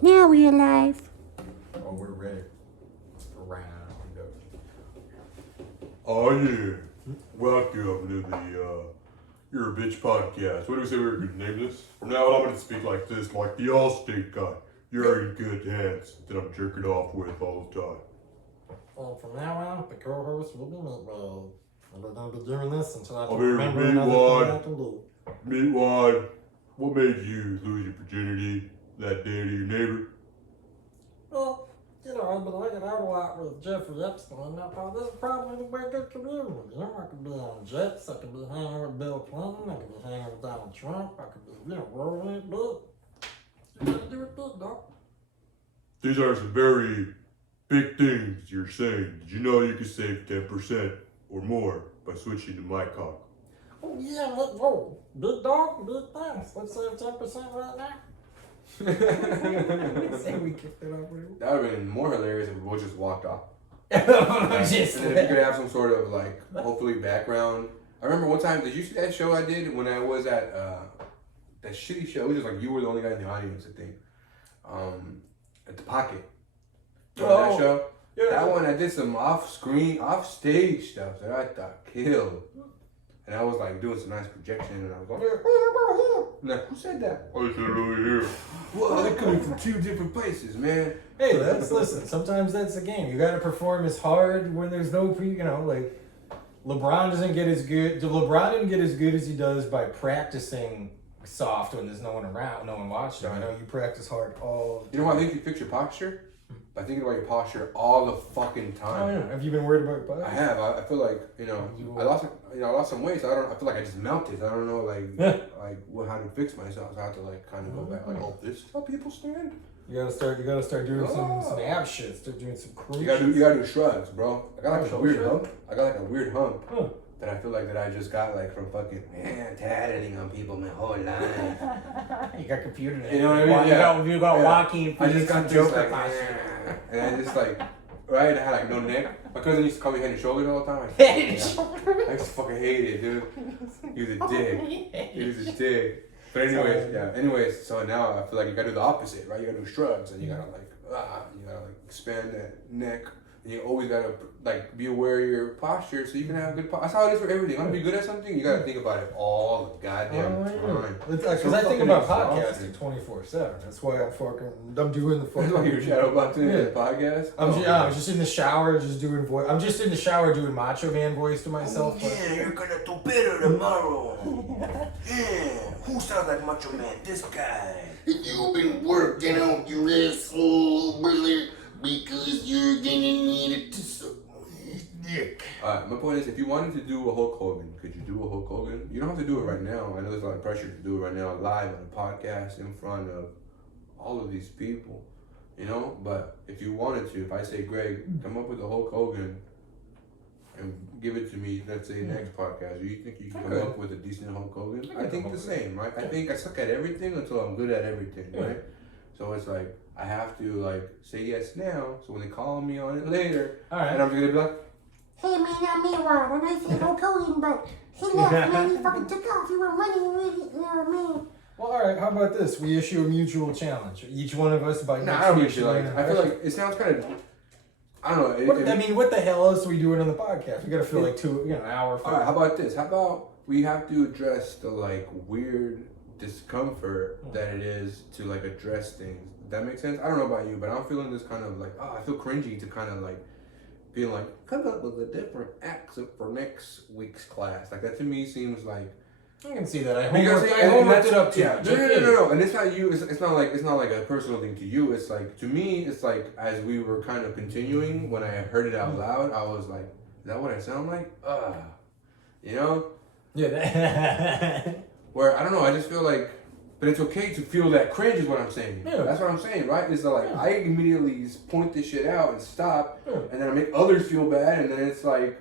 Now we're alive. Oh, we're ready. Round. Oh yeah. Welcome to the You're a Bitch podcast. What do we say we were going to name this? From now on, I'm going to speak like this, like the Allstate guy. You're in good hands that I'm jerking off with all the time. And from now on, the co-host will be Meatwad. And we're going to be doing this until I can I'll be remember another thing I Meatwad. can do. Meatwad, what made you lose your virginity that day to your neighbor? Well, you know, I've been hanging out a lot with Jeffrey Epstein. And I thought this is probably a very good community. You know, I could be on jets. I could be hanging with Bill Clinton. I could be hanging with Donald Trump. I could be, you know, rolling it big. You gotta do it big, dog. These are some very big things you're saying. Did you know you could save 10% or more by switching to my cock? Oh, yeah, whoa. Big dog, big things. Let's save 10% right now. Say we kicked it off with it. That would have been more hilarious if we both just walked off. Just And then if you could have some sort of like, hopefully background. I remember one time, did you see that show I did when I was at that shitty show? It was just like you were the only guy in the audience, I think. At the Pocket. Remember that show? Yeah. That one I did some off-screen, off-stage stuff that I thought killed. And I was like doing some nice projection, and I was like, now, who said that? I said over here. Well, they're coming from two different places, man. Hey, listen. Sometimes that's the game. You got to perform as hard when there's no like LeBron doesn't get as good. LeBron didn't get as good as he does by practicing soft when there's no one around, no one watching. I know you practice hard all the time. You know what I think you fix your posture? By thinking about your posture all the fucking time. Oh yeah. Have you been worried about your body? I have. I feel like I lost some weight. So I feel like I just melted. I don't know how to fix myself. So I have to like kind of go back. Like, oh, this is how people stand. You gotta start doing some ab shit. Start doing some crazy. You gotta do shrugs, bro. I got like a weird hump. That I feel like that I just got like from fucking tattling on people my whole life. You got computer. You know what I mean? Yeah. You got walking. I just got joke this like, and I just like, right? I had like no neck. My cousin used to call me head and shoulders all the time. I used to fucking hate it, dude. He was a dick. He was a dick. But anyways, so now I feel like you gotta do the opposite, right? You gotta do shrugs, and you gotta expand that neck. And you always gotta like be aware of your posture so you can have good posture. That's how it is for everything. You want to be good at something, you gotta think about it all the goddamn time. Because I think about podcasting 24/7. That's why I'm doing the fucking. That's why you're shadow boxing the podcast. I was just in the shower, just doing voice. I'm just in the shower doing Macho Man voice to myself. Yeah, you're gonna do better tomorrow. Yeah, who sounds like Macho Man? This guy. You've been working on your asshole, brother, because you're gonna need it to suck my dick. My point is, if you wanted to do a Hulk Hogan, could you do a Hulk Hogan? You don't have to do it right now. I know there's a lot of pressure to do it right now, live on a podcast in front of all of these people, you know? But if you wanted to, if I say, Greg, come up with a Hulk Hogan and give it to me, let's say next podcast, do you think you can come up with a decent Hulk Hogan? I think the same, right? I think I suck at everything until I'm good at everything, right? So it's like, I have to like say yes now, so when they call me on it later, and I'm just gonna be like, Hey man, I'm Meatwad, and I said Hulk Hogan, but he left, man. He fucking took off. He went running with it, you know, man. Well, all right. How about this? We issue a mutual challenge. Each one of us by I next don't week. usually like. I feel like it sounds kind of. I don't know. What the hell else are we doing on the podcast? We gotta feel like an hour. All right. How about this? How about we have to address the like weird discomfort that it is to like address things. That makes sense? I don't know about you, but I'm feeling this kind of like, I feel cringy to kind of like feel like, come up with a different accent for next week's class. Like that to me seems like. I can see that. I Because homeworked it up to yeah, you. No. And it's not you. It's not like a personal thing to you. It's like to me. It's like as we were kind of continuing, when I heard it out loud, I was like, "Is that what I sound like?" You know? Yeah. Where I don't know. I just feel like, but it's okay to feel that cringe is what I'm saying. Yeah. That's what I'm saying, right? It's like I immediately point this shit out and stop, and then I make others feel bad, and then it's like,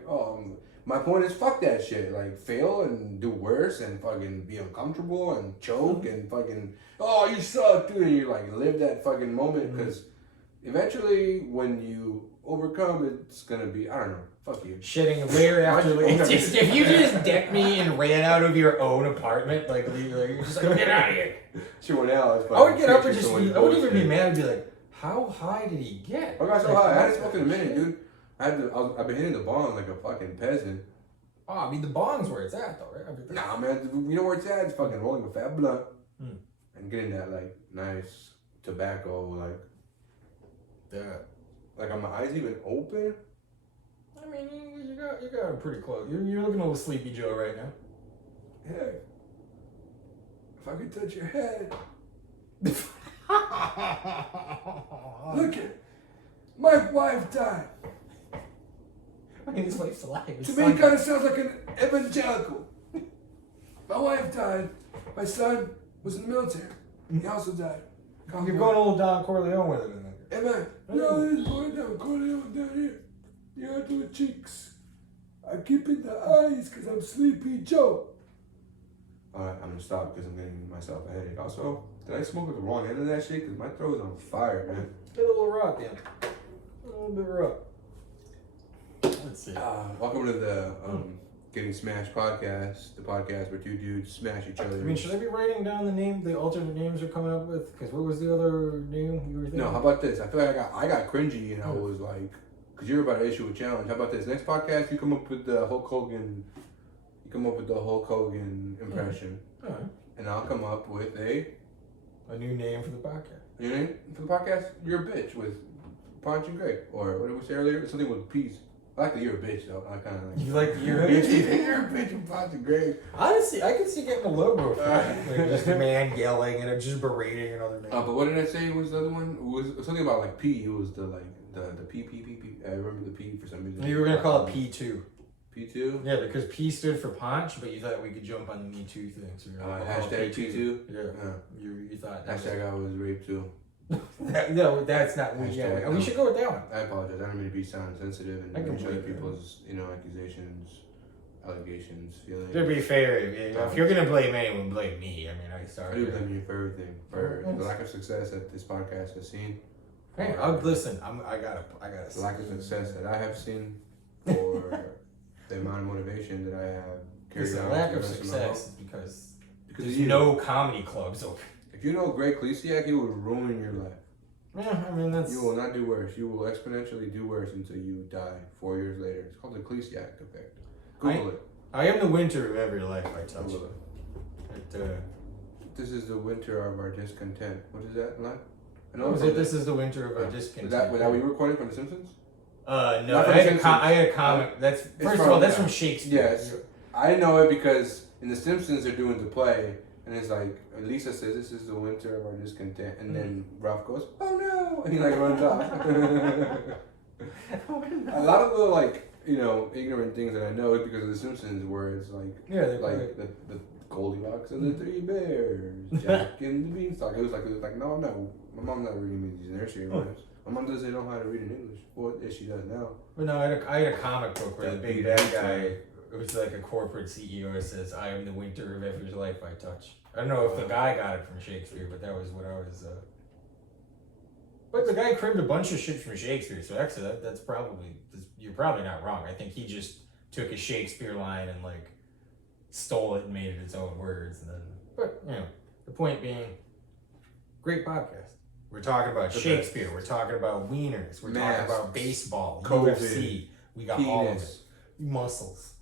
my point is, fuck that shit. Like, fail and do worse and fucking be uncomfortable and choke and fucking, you suck, dude. And you like live that fucking moment because eventually, when you overcome, it's gonna be, I don't know, fuck you. Shedding layer after layer. Why- If you just decked me and ran out of your own apartment, like you're just like, get out of here. She went out. I would get up and just be, I wouldn't even be mad. I'd be like, how high did he get? I got so Like, high. I hadn't what smoked in a the minute, shit? dude. I've been hitting the bong like a fucking peasant. Oh, I mean, the bong's where it's at, though, right? I mean, Nah, man, you know where it's at? It's fucking rolling a fat blunt Hmm. and getting that like nice tobacco, like are my eyes even open? I mean, you got it pretty close. You're looking a little sleepy Joe right now. Hey, if I could touch your head. Look it, my wife died. I mean, his wife's alive. To me, it kind of sounds like an evangelical. My wife died. My son was in the military. He also died. You're going a little Don Corleone with it. In there. Amen. No, this is going down. Corleone down here. You got the cheeks. I keep in the eyes because I'm Sleepy Joe. Alright, I'm gonna stop because I'm getting myself a headache. Also, did I smoke at the wrong end of that shit? Because my throat is on fire, man. Get a little rough, yeah. A little bit rough. Let's see. Welcome to the Getting Smashed podcast, the podcast where two dudes smash each other. I mean, should I be writing down the alternate names you're coming up with? Because what was the other name you were thinking? No, how about this? I feel like I got cringy and I was like, because you're about to issue a challenge. How about this? Next podcast, you come up with the Hulk Hogan. You come up with the Hulk Hogan impression, All right. and I'll come up with a new name for the podcast. new name for the podcast. You're a bitch with Ponch and Greg, or what did we say earlier? Something with peas. I like the you're a bitch though. I kind of like. You like the you're a bitch? You're a bitch with Ponch and Greg. Honestly, I could see getting a logo for it. Like just a man yelling and just berating another man. But what did I say was the other one? It was something about like P. It was the P. I remember the P for some reason. You were gonna call it P2. P2. Yeah, because P stood for Ponch, but you thought we could jump on the Me Too thing. So you're like, oh, Hashtag P2. Yeah. Yeah. You thought that Hashtag I was raped too. no, that's not. Hashtag, Yeah, we should go with that one. I apologize. I don't mean to be sound sensitive I can and reach other believe that. people's, accusations, allegations, feelings. To be fair, if you're gonna blame anyone, blame me. I mean, I I started. do blame you for everything, for the lack of success that this podcast has seen. Hey, listen. I gotta. The lack of success that I have seen, for the amount of motivation that I have carried Listen, on. lack for of the rest my success life. is because Because there's of you. no comedy clubs open. If you know Greg Klesiak, he will ruin your life. Yeah, I mean that's. You will not do worse. You will exponentially do worse until you die 4 years later. It's called the Klesiak effect. Google it. I am the winter of every life I touch. Google it. This is the winter of our discontent. What is that line? I Was it's it? This is the winter of our Was discontent. that what you were quoting from The Simpsons? No, Not from I had, Simpsons. I had a comic. That's first of all, that's from Shakespeare. Yes. I know it because in The Simpsons they're doing the play, and it's like Lisa says, "This is the winter of our discontent," and then Ralph goes, "Oh no!" and he like runs off. A lot of the ignorant things that I know is because of The Simpsons, where it's like the Goldilocks and the Three Bears, Jack and the Beanstalk. It was like no, my mom's not reading me these nursery rhymes. My mom doesn't know how to read in English. Well, yeah, she does now. But no, I had a comic book where the big bad guy, it was like a corporate CEO that says, "I am the winter of every life I touch." I don't know if the guy got it from Shakespeare, but that was what I was. But the guy cribbed a bunch of shit from Shakespeare, so actually that's probably you're probably not wrong. I think he just took a Shakespeare line and like stole it and made it its own words, and then. But the point being, great podcast. We're talking about Shakespeare. We're talking about wieners. We're talking about baseball, COVID, UFC. We got all of it. Muscles.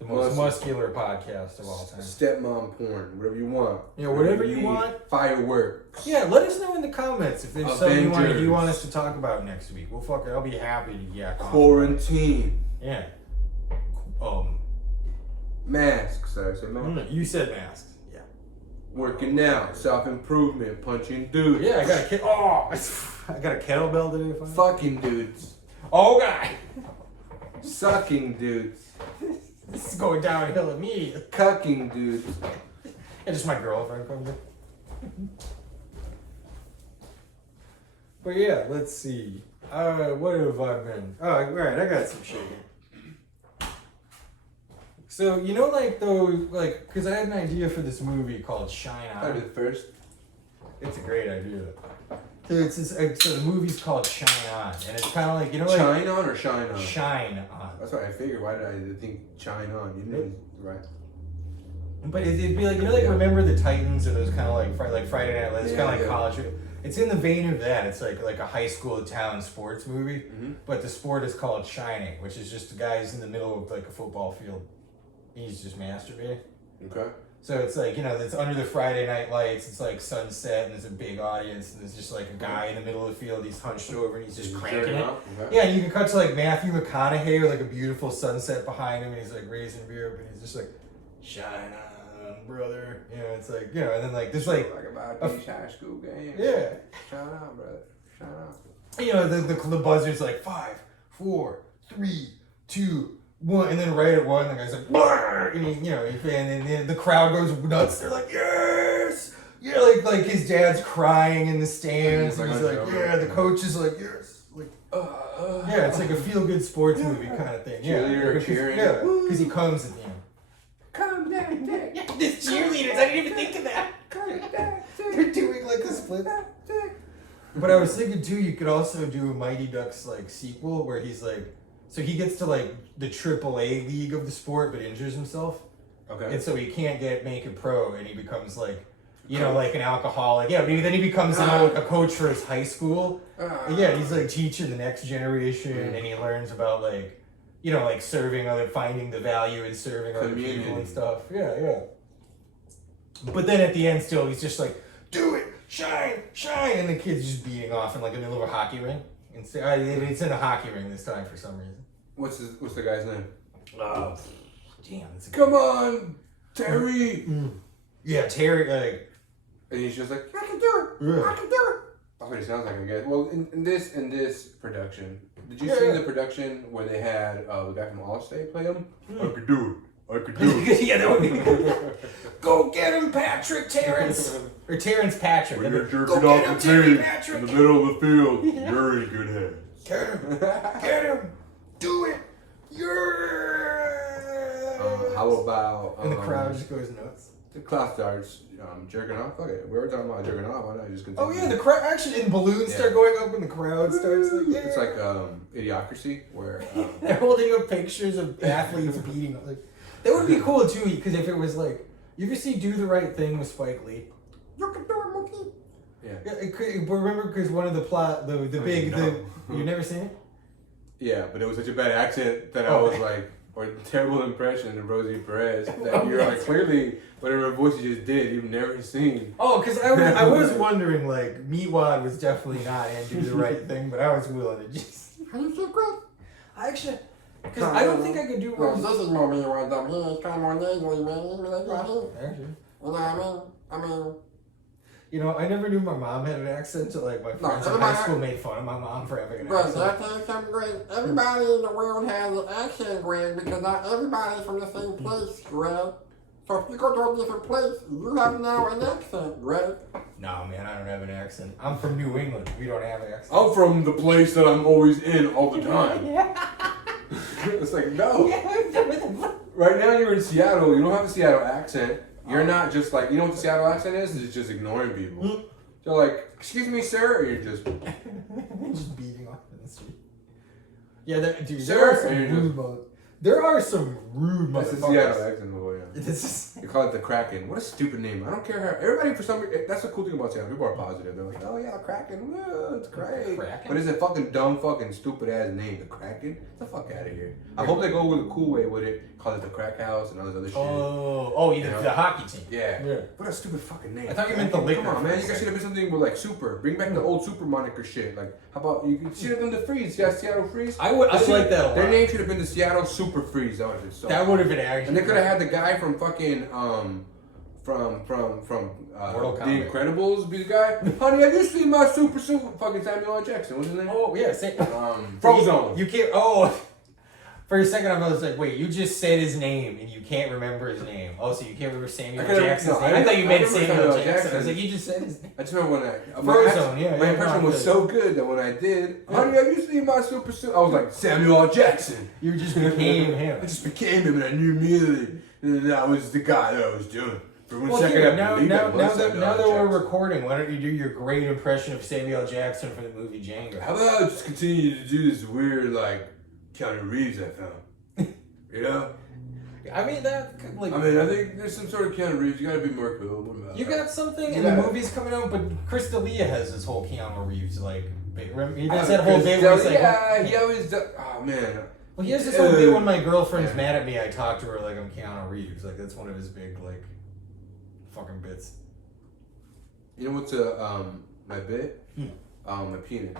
The most muscular podcast of all time. Stepmom porn, whatever you want. Yeah, whatever you want. Fireworks. Yeah, let us know in the comments if there's something Avengers. you want us to talk about next week. I'll be happy to yak off. Quarantine. Yeah. Masks. Did I say masks? You said masks. Yeah. Working out. Self-improvement. Punching dudes. Yeah, I got a kettlebell today. Finally. Fucking dudes. Oh, God. Sucking dudes. This is going downhill immediately. Cucking dudes. And just my girlfriend comes in. But yeah, let's see. What have I been? Oh, right, I got some shit here. So, because I had an idea for this movie called Shine I'll On. do it first. It's a great idea. So the movie's called Shine On, and it's kind of like, you know, like Shine On or Shine On? Shine On. That's what I figured. Why did I think Shine On? You know, right? But it'd be like, you know, like Remember the Titans or those kind of like Friday Night Lights, kind of like college. It's in the vein of that. It's like a high school town sports movie, but the sport is called shining, which is just the guys in the middle of like a football field. He's just masturbating. Okay. So it's like, you know, it's under the Friday night lights. It's like sunset, and there's a big audience, and there's just like a guy in the middle of the field. He's hunched over, and he's just cranking it. Okay. Yeah, and you can cut to like Matthew McConaughey with like a beautiful sunset behind him, and he's like raising beer up, and he's just like, shine on, brother. You know, it's like, you know, and then like there's like about these high school games. Yeah. Shine on, brother. Shine on. You know, the buzzer's like 5, 4, 3, 2, 1, and then right at 1, the guy's like, "Brr!" And he, you know, and then the crowd goes nuts. They're like, yes, yeah, like his dad's crying in the stands. He's He's like, like, yeah. The coach is like, yes, like, yeah, it's like a feel good sports movie kind of thing. Yeah, Cheerleader cheering. Yeah, because he comes at the end. Come down, Dick. Yeah, this cheerleaders, I didn't even think of that. They're doing like a split. But I was thinking too, you could also do a Mighty Ducks like sequel where he's like, so he gets to like the AAA league of the sport, but injures himself, Okay. and so he can't make it pro, and he becomes like, you know, like an alcoholic. Yeah, but then he becomes like a coach for his high school. Yeah, he's like teaching the next generation, and he learns about like, you know, like finding the value in serving other people and stuff. Yeah. But then at the end, still, he's just like, do it, shine, and the kid's just beating off in like the middle of a hockey ring. It's in a hockey ring this time for some reason. What's the guy's name? Damn. Come on, Terry. Yeah, Terry. Like, And he's just like, I can do it. Yeah. I can do it. that's what he sounds like, I guess. Well, in this production, did you see the production where they had the guy from Allstate play him? I could do it. I could do it. yeah, that would be. Go get him, Patrick Terrence, or Terrence Patrick. When you're Go jerking get off him, the Terry tree Patrick. in the middle of the field, you're in good hands. Get him, get him, do it. You're. How about And the crowd just goes nuts. the class starts jerking off? Okay, we were talking about jerking off. Why not just continue? Oh yeah, the crowd actually, and balloons start going up, and the crowd starts like. Yeah. It's like Idiocracy, where They're holding up pictures of athletes beating. Like, that would be cool too, because if it was like, you ever see Do the Right Thing with Spike Lee? You can do it, Mookie. But remember, because one of the plot, you never seen it? yeah, but it was such a bad accent that I was like, or terrible impression of Rosie Perez that you're like, clearly whatever voice you just did, you've never seen. Oh, because I was wondering, like, Meatwad was definitely not and Do the Right Thing, but I was willing to just. How you feel, Greg? I actually, because I don't think I could do Well, one. this is more me right down here. It's kind of more nasally, man. You know what I mean? Actually. You know what I mean? You know, I never knew my mom had an accent till like my friends in high school made fun of my mom for having an But accent. I tell you something, Greg. Everybody in the world has an accent, Greg, because not everybody's from the same place, Greg. So if you go to a different place, you have now an accent, Greg. No, man, I don't have an accent. I'm from New England. We don't have an accent. I'm from the place that I'm always in all the time. It's like, no. Right now you're in Seattle. You don't have a Seattle accent. You're not just like, you know what the Seattle accent is? It's just ignoring people. You're like, excuse me, sir, or you're just, just beating off in the street. Yeah, dude, Sir, there are some rude that's the motherfuckers. Seattle accent, boy. Yeah. This is. You call it the Kraken. What a stupid name. I don't care how. Everybody, for some reason, that's the cool thing about Seattle. People are positive. They're like, oh yeah, Kraken. Woo, it's great. Kraken? But it's a fucking dumb, fucking stupid ass name. The Kraken? Get the fuck out of here. I hope they go with a cool way with it. Call it the Crack House and all this other shit. You know, the hockey team. Yeah. Yeah. What a stupid fucking name. I thought you meant the liquor. Come on, man. You guys should have been something with like super. Bring back the old super moniker shit. Like, how about you should have done the Freeze? Yeah, Seattle Freeze. I like that a lot. Their name should have been the Seattle Super Freeze. That would have been so. That would have been actually. And they could have had the guy from fucking from Mortal The Kombat. Incredibles be the guy. Honey, have you seen my super suit? Fucking Samuel L. Jackson. What's his name? Oh yeah, say. Frozone. You can't. Oh. For a second, I was like, wait, you just said his name and you can't remember his name. Oh, so you can't remember Samuel Jackson's name? I thought you meant Samuel Jackson. I was like, you just said his name. I just remember when Frozone, my impression was so good that when I did, honey, have you seen my super suit? I was like, Samuel L. Jackson. You just became him. I just became him and I knew immediately that I was the guy that I was doing. Everyone Well, check here, it out. now that we're recording, why don't you do your great impression of Samuel L. Jackson from the movie Django? How about I just continue to do this weird, like, Keanu Reeves I found? You know? I mean, that, like... I mean, I think there's some sort of Keanu Reeves. You gotta be more cool. What about You that? got something, and Yeah. the movie's coming out, but Chris D'Elia has this whole Keanu Reeves, like, bit. Remember, he does I that whole Chris bit where he's like... yeah, he always does. Oh, man. Well, he has this whole bit when my girlfriend's Yeah. mad at me, I talk to her like I'm Keanu Reeves. Like, that's one of his big, like, fucking bits. You know what's my bit? My penis.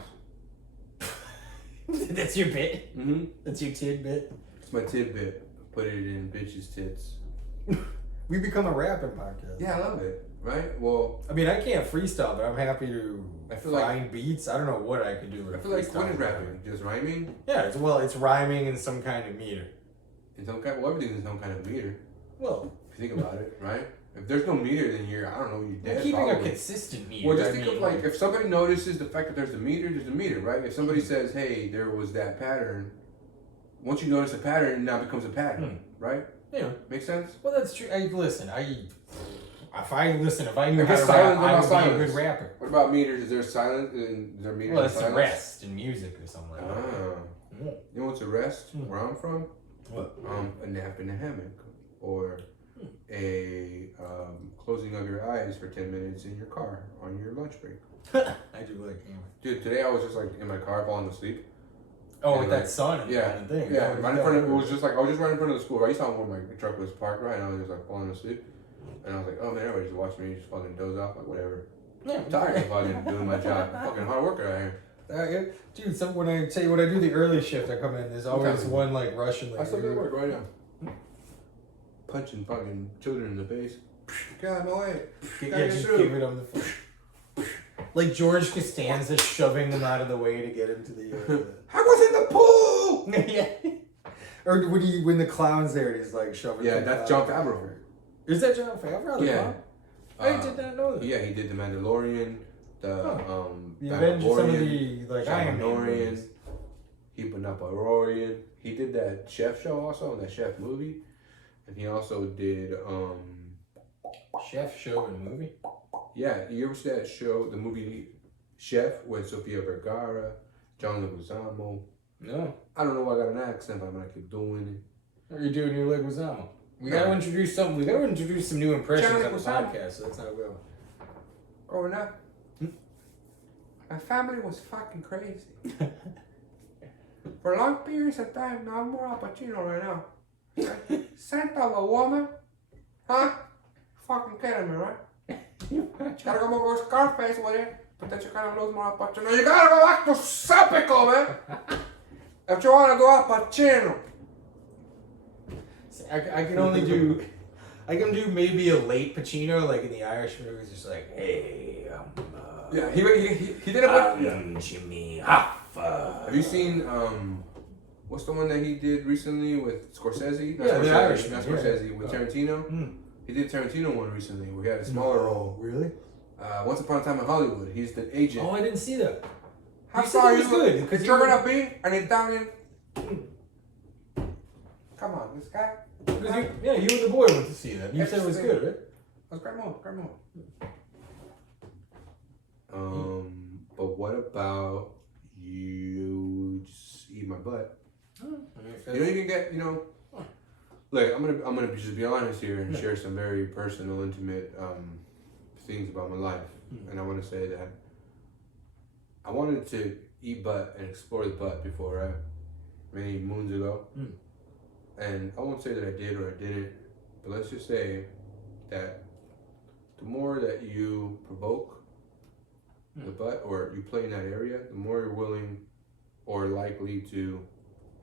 That's your bit? Mm-hmm. That's your tidbit? It's my tidbit. Put it in bitches' tits. We become a rapping podcast. Yeah, I love it. Right? Well, I mean, I can't freestyle, but I'm happy to I feel like- find beats. I don't know what I could do with I feel like freestyle. what is rapping? Just rhyming? Yeah, it's rhyming in some kind of meter. In some kind, well, everything is some kind of meter. Well, If you think about it, right? If there's no meter, then you're, I don't know, you're dead. keeping probably. a consistent meter. Well, just I think mean, of like if somebody notices the fact that there's a meter, right? If somebody says, "Hey, there was that pattern," once you notice a pattern, it now becomes a pattern, right? Yeah. Make sense? Well, that's true. If I knew I how guess to silence, rap, what I about would silence? be a good rapper. What about meters? Is there silence? Is there meters? Well, and that's a silence? rest in music or something like that. Ah. You know what's a rest? Where I'm from? What? A nap in a hammock, or a closing of your eyes for 10 minutes in your car on your lunch break. I do like hammer. Dude, today I was just like in my car falling asleep. Oh, And with like- that sun and Yeah, that thing. yeah. That Right in front of it was was just like I was just right in front of the school. Right, you saw where my truck was parked, right? And I was just like falling asleep, and I was like, oh man, everybody's watching me just fucking doze off, like whatever. Yeah, I'm tired of fucking doing my job. I'm fucking hard worker out here. Yeah. Dude, when I tell you when I do the early shift, I come in. There's always Okay. one like Russian. Like, I still go to work right now. Punching fucking children in the face. Get out of my way. Yeah, Gotta just get through. give it on the phone. Like George Costanza shoving them out of the way to get into the. I was in the pool. Yeah. Or when the clown's there, and he's like shoving. Yeah, them that's out. John Favreau. Is that John Favreau? The Yeah. clown? I did not know that. Yeah, he did the Mandalorian, the The Avengers, some of Mandalorian, the like Iron Man Mandalorian, movies. Mandalorian. He did that chef show also, that chef movie, and he also did Chef show and movie. yeah. You ever see that show, the movie Chef with Sofia Vergara, John Leguizamo? No. I don't know why I got an accent, but I'm gonna keep doing it. Or you doing your Leguizamo? We gotta introduce some. We gotta introduce some new impressions John on the Leguizamo. podcast. So that's how we go. Growing up, my family was fucking crazy. For long periods of time, now I'm more Al Pacino right now. Scent of a woman? Huh? Fucking kidding me, right? Gotta go more Scarface with it, but then you gotta lose more Al Pacino. You gotta go back to Sapico, man! If you wanna go Al Pacino. I can only do. I can do maybe a late Pacino, like in the Irish movies, just like, hey, Yeah, he did it with... Jimmy Hoffa. Have you seen, what's the one that he did recently with Scorsese? Not Yeah, The Scorsese, Irishman, not yeah. Scorsese, with Tarantino. Mm. He did Tarantino one recently where he had a smaller role. Really? Once Upon a Time in Hollywood, he's the agent. Oh, I didn't see that. How you said far it was good, 'cause you're you- gonna be an Italian? Come on, this guy. Because you and the boy went to see that. You said it was good, right? Let's grab more, grab more. But what about you just eat my butt? You know, you can get, look, I'm gonna just be honest here and share some very personal, intimate things about my life. And I want to say that I wanted to eat butt and explore the butt before, right? Many moons ago. And I won't say that I did or I didn't, but let's just say that the more that you provoke the butt or you play in that area, the more you're willing or likely to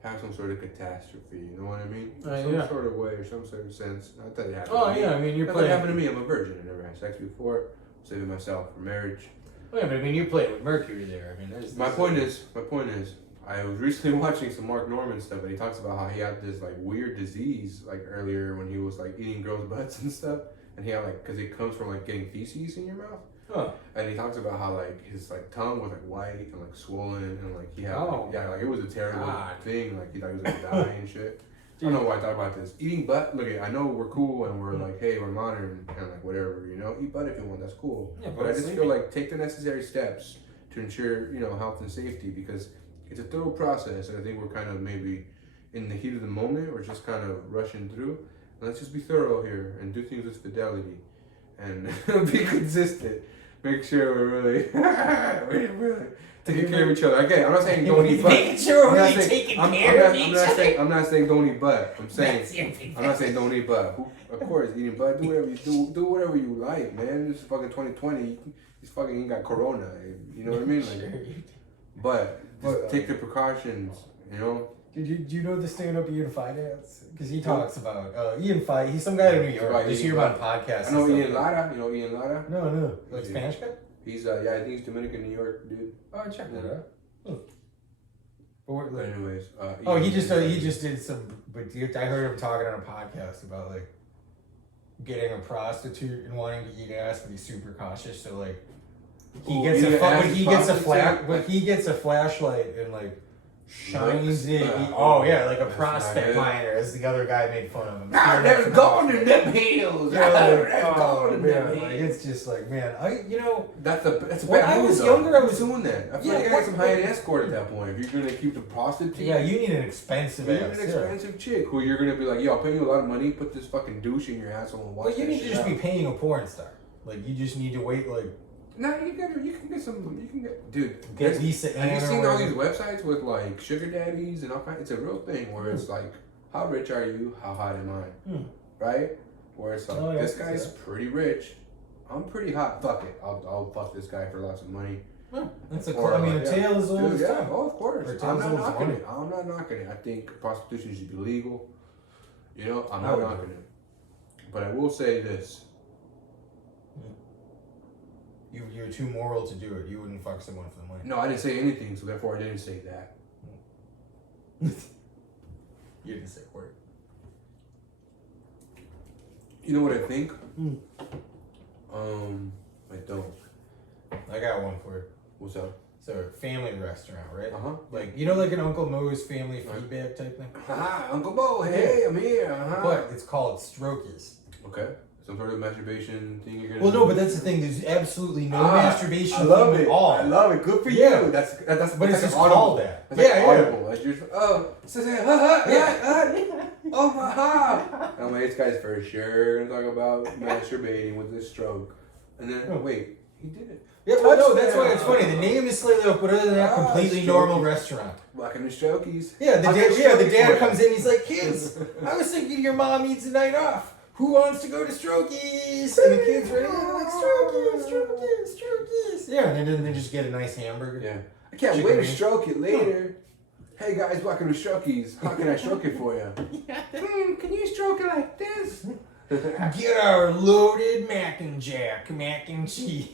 have some sort of catastrophe. You know what I mean? Some sort of way or some sort of sense. Not that it happened. Oh to me. yeah, I mean you're Not that playing. it happened to me. I'm a virgin. I never had sex before. I'm saving myself for marriage. Oh, yeah, but I mean you played with Mercury there. I mean there's. My point is, I was recently watching some Mark Norman stuff, and he talks about how he had this like weird disease like earlier when he was like eating girls' butts and stuff, and he had like because it comes from like getting feces in your mouth. Huh. And he talks about how like his like tongue was like white and like swollen and like he had Oh. like it was a terrible God. thing, like he thought he was gonna die and shit. I don't know why I thought about this. Eating butt. Look, I know we're cool and we're like, hey, we're modern and like whatever. You know, eat butt if you want. That's cool. Yeah, but I just feel like take the necessary steps to ensure health and safety, because it's a thorough process, and I think we're kind of maybe in the heat of the moment, we're just kind of rushing through. And let's just be thorough here and do things with fidelity and be consistent. Make sure we're really taking care of each other. Again, I'm not saying don't eat butt. Making sure we're really taking care of each other. I'm not saying don't eat butt. I'm not saying don't eat butt. Of course, eating butt. Do whatever you do whatever you like, man. This is fucking 2020. He's fucking ain't got corona. You know what I mean? Like, but just take the precautions. You know. Do you know the stand-up Ian Finance? Because he talks about Ian Fi. He's some guy in New York. Just hear about podcasts. I know Ian Lara. You know Ian Lara? No. Like Spanish guy? He's I think he's Dominican, New York, dude. Oh, check that out. Oh. But anyways, he just did some. But I heard him talking on a podcast about like getting a prostitute and wanting to eat ass, but he's super cautious. So like he gets a flashlight and like shines it. Like a prospect miner, as the other guy made fun of him. I never gone in them hills. It's just like, man, that's a when bad I was move, younger, I was doing that. I feel like I got some high-end escort at that point. If you're gonna keep the prostitute, you need an expensive you need an expensive chick who you're gonna be like, yo, I'll pay you a lot of money, put this fucking douche in your asshole and watch. But you need to just be paying a porn star. Like you just need to wait like. No, you can get some. You can get Lisa Ann. Have you seen all these websites with like sugar daddies and all kinds? It's a real thing where it's like, how rich are you? How hot am I? Right? Where it's like, this guy's pretty rich. I'm pretty hot. Fuck it. I'll fuck this guy for lots of money. That's a tale is always yeah. Oh, of course. I'm not knocking it. I'm not knocking it. I think prostitution should be legal. You know, I'm not knocking it. But I will say this. You're too moral to do it. You wouldn't fuck someone for the money. No, I didn't say anything, so therefore I didn't say that. You didn't say a word. You know what I think? I don't. I got one for you. What's up? So, family restaurant, right? Like, like an Uncle Moe's family feedback type thing? Hi, Uncle Bo. Hey, I'm here. But it's called Strokies. Okay. Some sort of masturbation thing you're gonna do? No, but that's the thing. There's absolutely no masturbation I love thing it. at all. I love it. Good for you. That's but it's just called that. That's audible. That's just, oh my god. I'm like, this guy's for sure gonna talk about masturbating with this stroke. And then, wait, he did it. Yeah, no, that's why it's funny. The name is slightly off, but other than that, completely normal restaurant. Welcome to Strokies. Yeah, the dad comes in, he's like, kids, I was thinking your mom needs a night off. Who wants to go to Strokies? And the kids are like, Strokies. Yeah, and then they just get a nice hamburger. Yeah. I can't wait to stroke it later. Hey guys, welcome to Strokies. How can I stroke it for you? Can you stroke it like this? Get our loaded mac and cheese.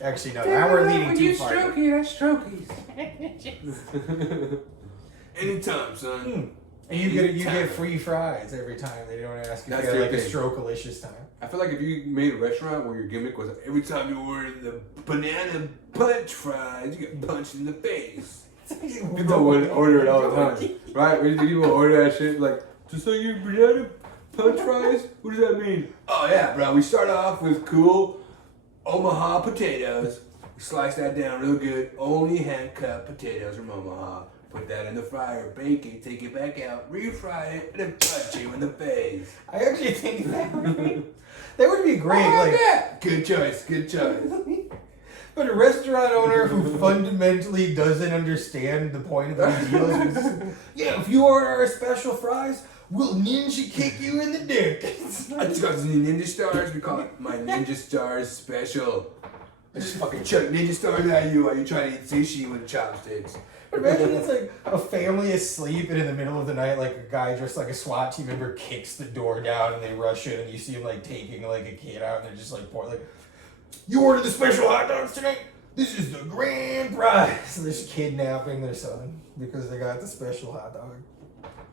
Actually, no, now we're leading too far. When you stroke it, that's Strokies. Anytime, son. And you get free fries every time. They don't ask if you got like a stroke-alicious time. I feel like if you made a restaurant where your gimmick was every time you order the banana punch fries, you get punched in the face. People would order it all the time, right? When people order that shit, like, just like your banana punch fries? What does that mean? Oh yeah, bro. We start off with cool Omaha potatoes. We slice that down real good. Only hand-cut potatoes from Omaha. Put that in the fryer, bake it, take it back out, refry it, and then punch you in the face. I actually think that would be great. Good choice. But a restaurant owner who fundamentally doesn't understand the point of the deal is, if you order our special fries, we'll ninja kick you in the dick. I just got some ninja stars. We call it my ninja stars special. I just fucking chuck ninja stars at you while you're trying to eat sushi with chopsticks. Imagine it's like a family asleep and in the middle of the night, like a guy dressed like a SWAT team member kicks the door down and they rush in and you see him like taking like a kid out and they're just like, you ordered the special hot dogs tonight? This is the grand prize. So they're just kidnapping their son because they got the special hot dog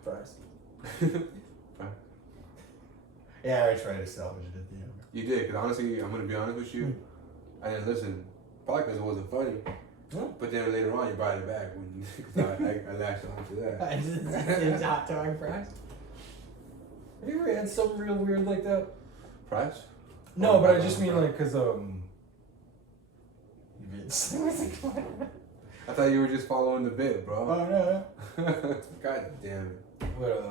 prize. Yeah, I tried to salvage it at the end. You did, because honestly, I'm going to be honest with you, I didn't listen. Probably because it wasn't funny. But then later on, you brought it back when I latched on to that. It's hot dog fries. Have you ever had something real weird like that? Fries? No, but I just mean like, cause I thought you were just following the bit, bro. Oh no. God damn it. But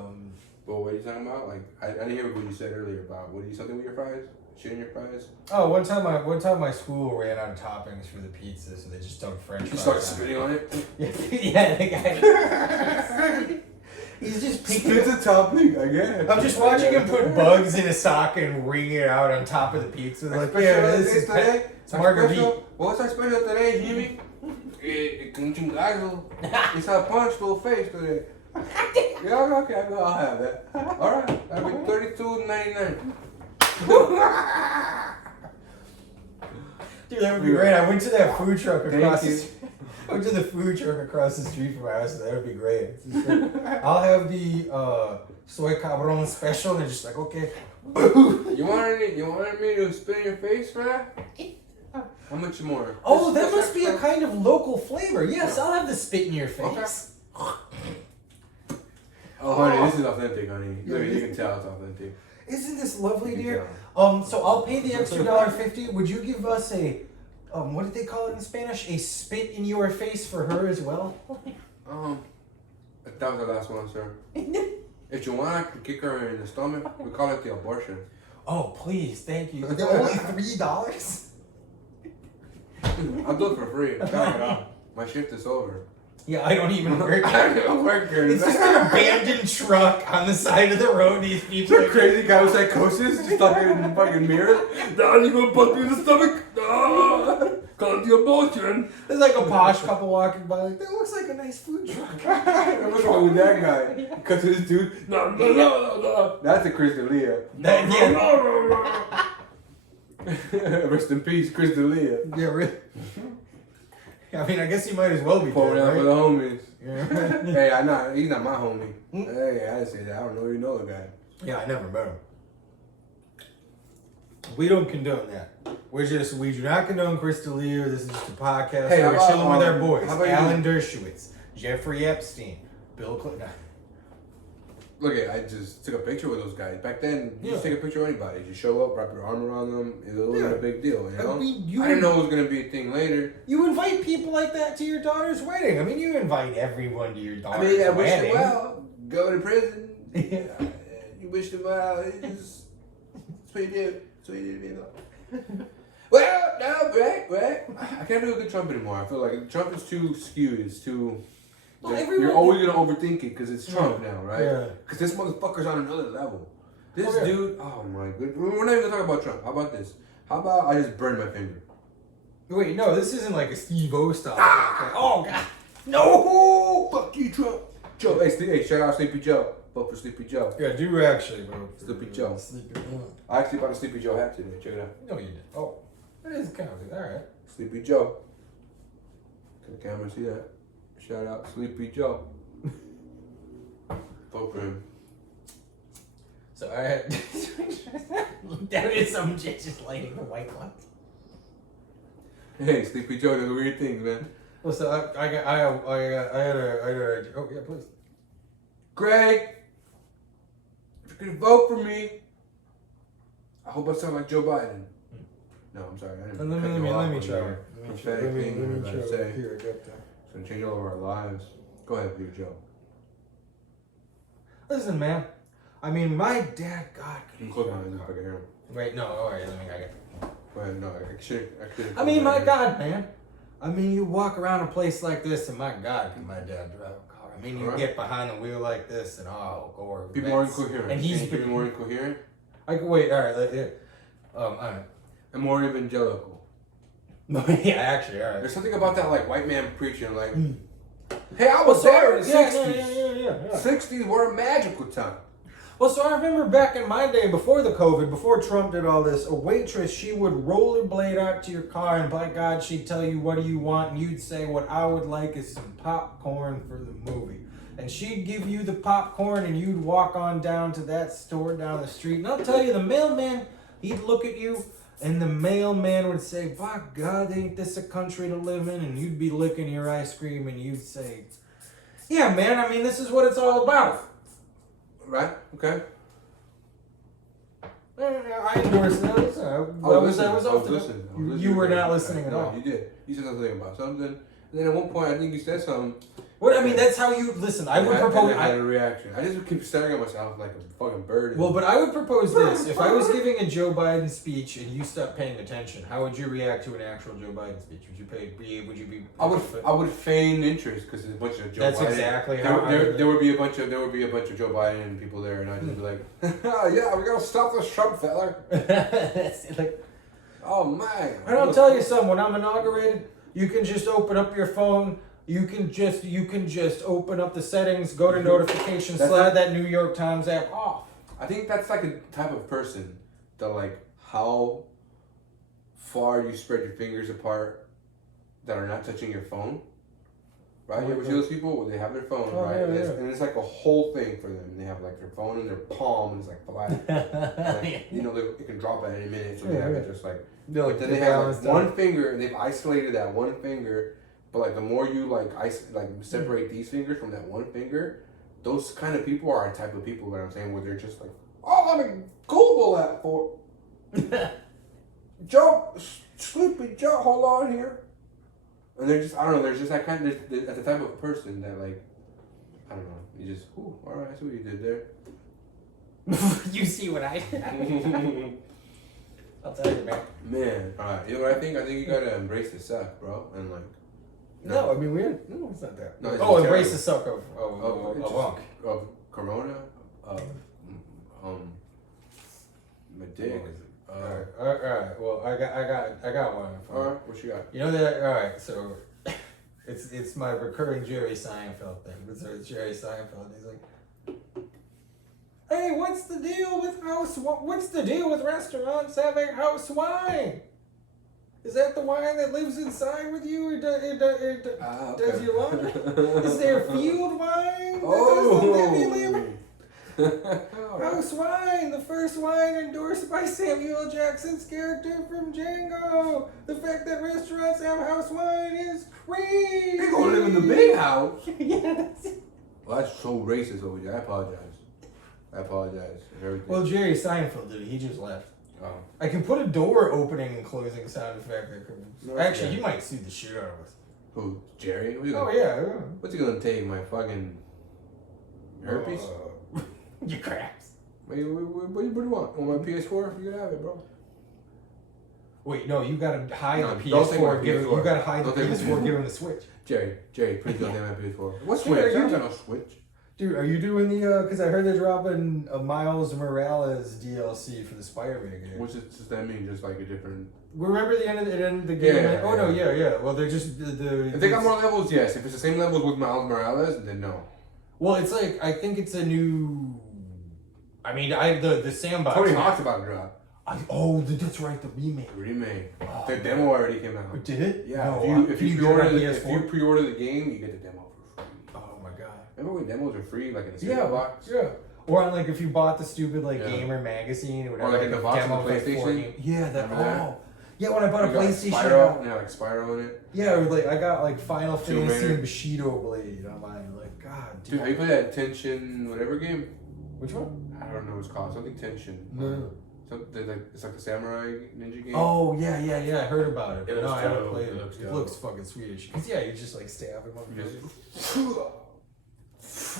But what are you talking about? Like, I didn't hear what you said earlier about, what do you, something with your fries? Shit in your fries? oh, one time my school ran out of toppings for the pizza, so they just dumped French You fries. started on spitting on it? it. Yeah, the guy. He's just picking. Spit's a topping, I guess. I'm just watching him put bugs in a sock and wring it out on top of the pizza. Like, yeah, this is it's margarita. What's our special today, Jimmy? Un chingazo. It's a punch to the face today. Yeah, okay, I'll have that. Alright, that'll be $32.99. Dude, that would be great. I went to that food truck across Thank you. I went to the food truck across the street from my house. That would be great. It's just like, I'll have the soy cabron special, and they're just like, okay. You wanted me to spit in your face, man? How much more? Oh, that must be a kind of local flavor. Yes, I'll have the spit in your face. Oh, honey, this is authentic, honey. Look, you can tell it's authentic. Isn't this lovely, You can dear? tell. So I'll pay the extra $1.50. Would you give us a, what did they call it in Spanish? A spit in your face for her as well? That was the last one, sir. If you want, I can kick her in the stomach. We call it the abortion. Oh, please, thank you. Only $3? I'll do it for free. Knock it off. My shift is over. Yeah, I don't even work. I don't work here. It's just an abandoned truck on the side of the road. These people Some crazy guy with psychosis just stuck in the fucking mirror. Now you gonna punch me in the stomach? No. Call it the abortion. There's like a posh couple walking by, like, that looks like a nice food truck. What's wrong with that guy? Because this dude. No. That's a Chris D'Elia. Rest in peace, Chris D'Elia. Yeah, really. I mean, I guess he might as well be Pouring dead, out for the right? homies. Yeah. Hey, he's not my homie. Hey, I didn't say that. I don't know you know the guy. Yeah, I never met him. We don't condone that. We do not condone Chris D'Elia. This is just a podcast. Hey, We're how about, chilling with our boys. how about you- Alan Dershowitz, Jeffrey Epstein, Bill Clinton. Look I just took a picture with those guys. Back then, you just Yeah. take a picture of anybody. You show up, wrap your arm around them. It wasn't a big deal, you know? I mean, you I didn't know it was going to be a thing later. You invite people like that to your daughter's wedding. I mean, you invite everyone to your daughter's I mean, I wish wedding. them well. Go to prison. Yeah. You wish them well. It's just, that's what you do. That's what you do, you know? Well, no, right. I can't do a good Trump anymore. I feel like Trump is too skewed. It's too... Well, you're everyone- always going to overthink it because it's Trump now, right? Yeah. Because this motherfucker's on another level. This Oh, yeah. dude, oh my goodness. We're not even going to talk about Trump. How about this? How about I just burn my finger? Wait, no, this isn't like a Steve-O style. Oh, God. No! Fuck you, Trump. Joe, hey, shout out Sleepy Joe. Vote for Sleepy Joe. Yeah, do actually, bro. Sleepy Joe. Sleepy. I actually bought a Sleepy Joe hat today. Check it out. No, you didn't. Oh, that is kind of all right. Sleepy Joe. Can the camera see that? Shout out Sleepy Joe. Vote for him. So I had. That is some shit just lighting the white light. Hey, Sleepy Joe does weird things, man. Well, so I had a. Oh yeah, please. Greg, if you're gonna vote for me, I hope I sound like Joe Biden. No, I'm sorry. I didn't Let cut you me off try. on your prophetic thing you were about to say. Here, I got that. It's gonna change all of our lives. Go ahead, please, Joe. Listen, man. I mean, my dad, God. You can close my eyes if I can hear him. Wait, no, all right. Let me. Go ahead. No, I should. I mean, my God, man. I mean, you walk around a place like this, and my God, can my dad drive a car? I mean, you Alright. get behind the wheel like this, and go. Be more incoherent. And he's Can you be more incoherent I could wait. All right. All right. and more evangelical. Yeah, actually, all right. There's something about that, like white man preaching, like, hey, I was there in the '60s. Yeah. 60s were a magical time. Well, so I remember back in my day, before the COVID, before Trump did all this, a waitress, she would rollerblade out to your car, and by God, she'd tell you, what do you want? And you'd say, what I would like is some popcorn for the movie. And she'd give you the popcorn, and you'd walk on down to that store down the street. And I'll tell you, the mailman, he'd look at you, and the mailman would say, by God, ain't this a country to live in? And you'd be licking your ice cream, and you'd say, yeah, man, I mean, this is what it's all about. Right? Okay. I endorse those. I was off to you were not listening at all. You did. You said something about something. And then at one point, I think you said something. What I mean, that's how you listen. I would propose. I had a reaction. I just keep staring at myself like a fucking bird. Well, but I would propose this: if I was giving a Joe Biden speech and you stopped paying attention, how would you react to an actual Joe Biden speech? Would you be? I would feign interest because there's a bunch of Joe That's Biden. That's exactly how. There would be a bunch of Joe Biden people there, and I'd just be like, yeah, we gotta stop this Trump feller. Like, oh man! And I'll tell you something. When I'm inaugurated, you can just open up your phone. You can just open up the settings, go to notifications, slide that New York Times app off. I think that's like a type of person that like how far you spread your fingers apart that are not touching your phone. Right? You ever see those people where they have their phone, right? Yeah. And it's like a whole thing for them. They have like their phone in their palm and it's like flat. Like, you know, it can drop at any minute, so they have it just like. But then they have like one finger, and they've isolated that one finger. But like the more you separate these fingers from that one finger, those kind of people are a type of people that I'm saying where they're just like, oh, let me Google that for Joe, sleepy Joe, hold on here. And they're just, I don't know, there's just that kind of, that's the type of person that like, I don't know, you just, ooh, all right, I see what you did there. You see what I did? I'll tell you, man. Man, all right, you know what I think? I think you gotta embrace the suck, bro, and like. No, I mean no, it's not that. No, it's embrace the suck of Corona, my dick. All right. Well, I got one. All right, what you got? You know that? All right. So, it's my recurring Jerry Seinfeld thing. So it's Jerry Seinfeld. He's like, "Hey, what's the deal with restaurants having house wine? Is that the wine that lives inside with you, or does your laundry? Is there field wine? House wine, the first wine endorsed by Samuel Jackson's character from Django. The fact that restaurants have house wine is crazy. They gonna live in the big house. Yeah. Well, that's so racist over there. I apologize for everything. Well, Jerry Seinfeld did it. He just left. Oh. I can put a door opening and closing sound effect. Actually, he might sue the shit out of us. Who? Jerry? Yeah. What's he gonna take? My fucking herpes? Your craps. Wait, what do you want? On my PS4? You can have it, bro. Wait, no, you gotta hide No, the don't take my PS4. You gotta hide the Don't take my PS4. Give him the Switch. Jerry, please don't take my PS4. What Dude, Switch? are I you don't got no Switch. Dude, are you doing the? Because I heard they're dropping a Miles Morales DLC for the Spider-Man game. What does that mean? Just like a different. Remember the end of the game? Yeah. Well, they're just the. If they got more levels, yes. If it's the same levels with Miles Morales, then no. Well, it's like I think it's a new. I mean, the sandbox. Tony Hawk's about to drop. That's right, the remake. Oh, The demo already came out. Did it? Yeah. No, if you pre-order the game, you get the demo for free. Oh my god. Remember when demos were free, like in the cereal box? Yeah. Or on like if you bought the stupid Gamer magazine, it would have like in the box demo of the of, like, 4 PlayStation? games. Yeah, that. Remember that? Yeah, when I bought a PlayStation. Spyro, and like Spyro in it. Yeah, or like I got like Final Tomb Fantasy Raider. and Bushido Blade on mine. Like, God, Dude, have you played that Tension whatever game? Which one? I don't know what it's called. Something Tension. No. It's like the samurai ninja game. Oh yeah. I heard about it. It But no, looks I haven't dope. played It it. looks It dope. looks fucking Swedish. Cause yeah, you just like stabbing motherfuckers.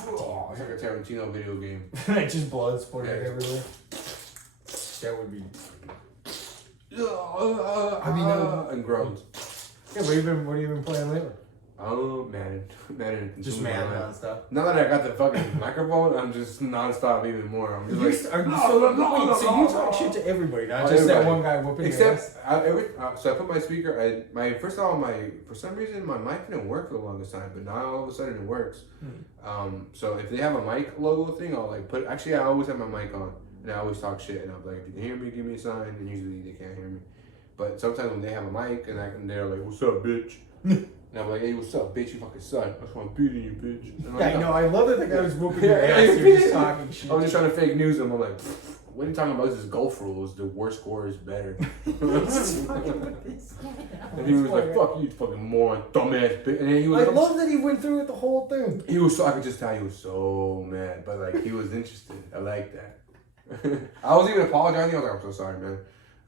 Oh, it's like a Tarantino video game. Just blood splurting everywhere. That would be. And groans. Yeah, what have you been playing lately? Oh, Madden. Just Madden nonstop. Now that I got the fucking microphone, I'm just nonstop even more. I'm just So you talk shit to everybody, not just that one guy whooping your ass? Except, so I put my speaker. First of all, for some reason my mic didn't work for the longest time, but now all of a sudden it works. So if they have a mic logo thing, I'll like put. Actually, I always have my mic on, and I always talk shit, and I'm like, if you can hear me, give me a sign. And usually they can't hear me. But sometimes when they have a mic and they're like, "What's up, bitch?" And I'm like, "Hey, what's up, bitch? You fucking suck. That's why I'm beating you, bitch." And I'm like, I know. I love that the guy was whooping your Yeah, ass. You're just talking shit. I was just trying to fake news him. I'm like, what are you talking about? This is golf rules. The worst score is better. And he was like, fuck you, fucking moron, dumbass bitch. And then he was I love that he went through with the whole thing. He was so, I could just tell he was so mad. But like, he was interested. I like that. I was even apologizing. I was like, I'm so sorry, man.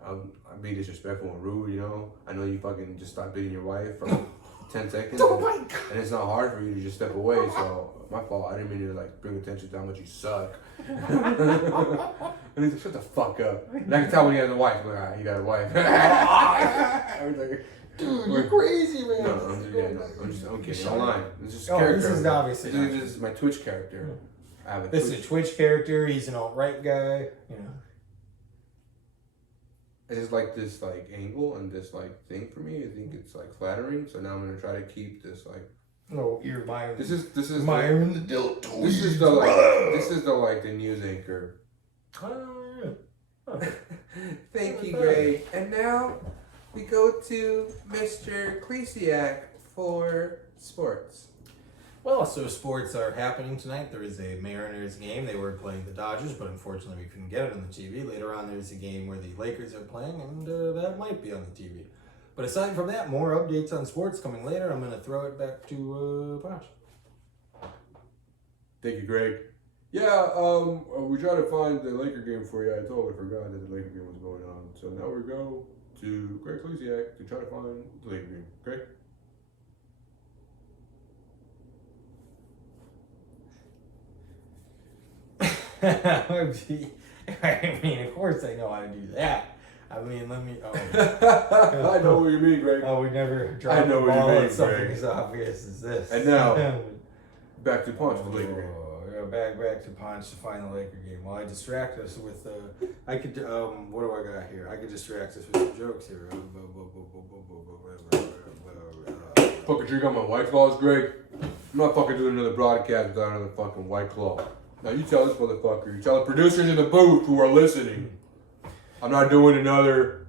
I'm being disrespectful and rude, you know. I know you fucking just stopped beating your wife for like 10 seconds. Oh my God. And it's not hard for you to just step away, so my fault. I didn't mean to like bring attention to how much you suck. And he's like, shut the fuck up. And I can tell when he has a wife. I'm like, alright, he got a wife. I was like, Dude, you're crazy, man. no, I'm kidding. Don't lie. It's just a Oh, character. this is obviously not This is my Twitch character. I have a This is a Twitch character. He's an alt-right guy. You know. It's just like this like angle and this like thing for me. I think it's like flattering. So now I'm gonna try to keep this like. No, you're Myron. This is Myron. The deltoid. This is the like the news anchor. Thank you, Greg. And now we go to Mr. Klesiak for sports. Well, so sports are happening tonight. There is a Mariners game. They were playing the Dodgers, but unfortunately we couldn't get it on the TV. Later on, there's a game where the Lakers are playing, and that might be on the TV. But aside from that, more updates on sports coming later. I'm going to throw it back to Ponch. Thank you, Greg. Yeah, we tried to find the Laker game for you. I totally forgot that the Laker game was going on. So now we go to Greg Klesiak to try to find the Laker game. Greg? I mean, of course I know how to do that. I mean, let me. Oh, I know what you mean, Greg. oh we never I dropped know the what you ball mean, at something Greg. as obvious as this. And now, back to Ponch, the Laker game. Yeah, back to Ponch to find the Laker game. While I distract us with I could what do I got here? I could distract us with some jokes here. Fucking drink on my White Claws, Greg. I'm not fucking doing another broadcast without another fucking White Claw. Now you tell this motherfucker, you tell the producers in the booth who are listening, I'm not doing another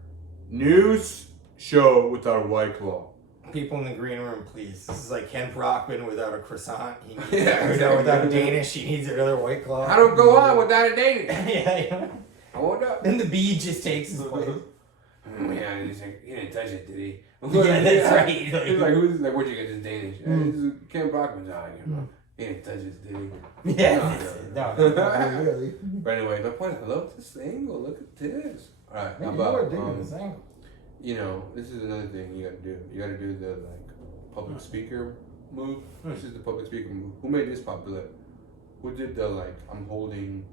news show without a White Claw. People in the green room, please. This is like Ken Brockman without a croissant. He needs Yeah, without a Danish. He needs another White Claw. I don't go on without a Danish. yeah. I won't up. Then the bee just takes his place. Yeah, he's like, he didn't touch it, did he? Yeah, that's right. He's like, who's like, where'd you get this Danish? This is Ken Brockman's eye. He didn't touch it, did he? Yeah. No, really. But anyway, my point is, I love this angle. Look at this. All right, how You are about digging this angle. you know, this is another thing you gotta do. You gotta do the like public speaker move. This is the public speaker move. Who made this popular? Who did the like I'm holding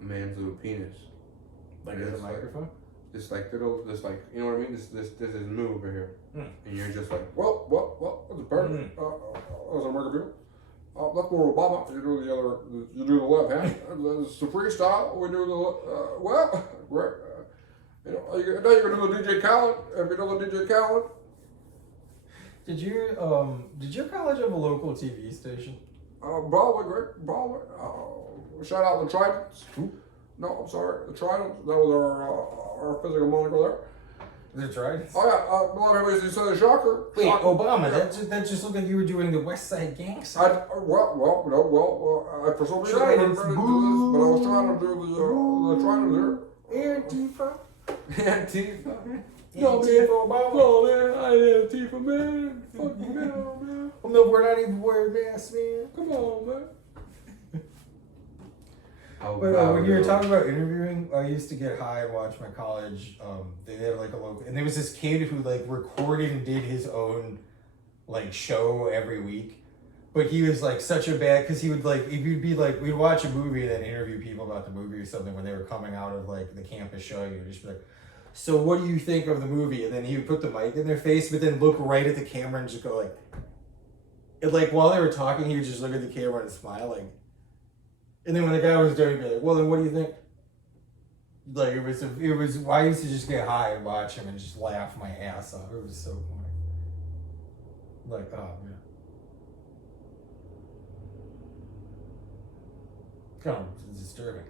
a man's little penis? Like as a microphone? This like little, this like, you know what I mean? This is move over here, Hmm. and you're just like, well, that's a bird. That's a microphone. That's more Obama. You do the other. You do the left hand. It's the freestyle. We do the well. You know, now you're gonna do the DJ Khaled. If you know the DJ Khaled. Did your college have a local TV station? Broadway, great Broadway. Shout out the Tridents. Who? No, I'm sorry, the Tridents. That was our physical moniker there. Is it right? Oh yeah, a lot of everybody said the Shocker. Wait, Shocker. Obama. Yeah. That just looked like you were doing the West Side Gang I sign. for some reason I didn't Tridents, do this, but I was trying to do the Tridents there. Antifa. Antifa. Antifa Obama. No man, I ain't Antifa man. Fuck you man. No, we're not even wearing masks, man. Come on man. But when you were talking about interviewing, I used to get high and watch my college. They had like a local, and there was this kid who like recorded and did his own like show every week. But he was like such a bad, because he would like, if you'd be like, we'd watch a movie and then interview people about the movie or something when they were coming out of like the campus show. You'd just be like, so what do you think of the movie? And then he would put the mic in their face, but then look right at the camera and just go like, and like while they were talking, he would just look at the camera and smile like. And then when the guy was done, he'd be like, well, then what do you think? Like, it was, I used to just get high and watch him and just laugh my ass off. It was so funny. Like, oh, man. Kind of disturbing.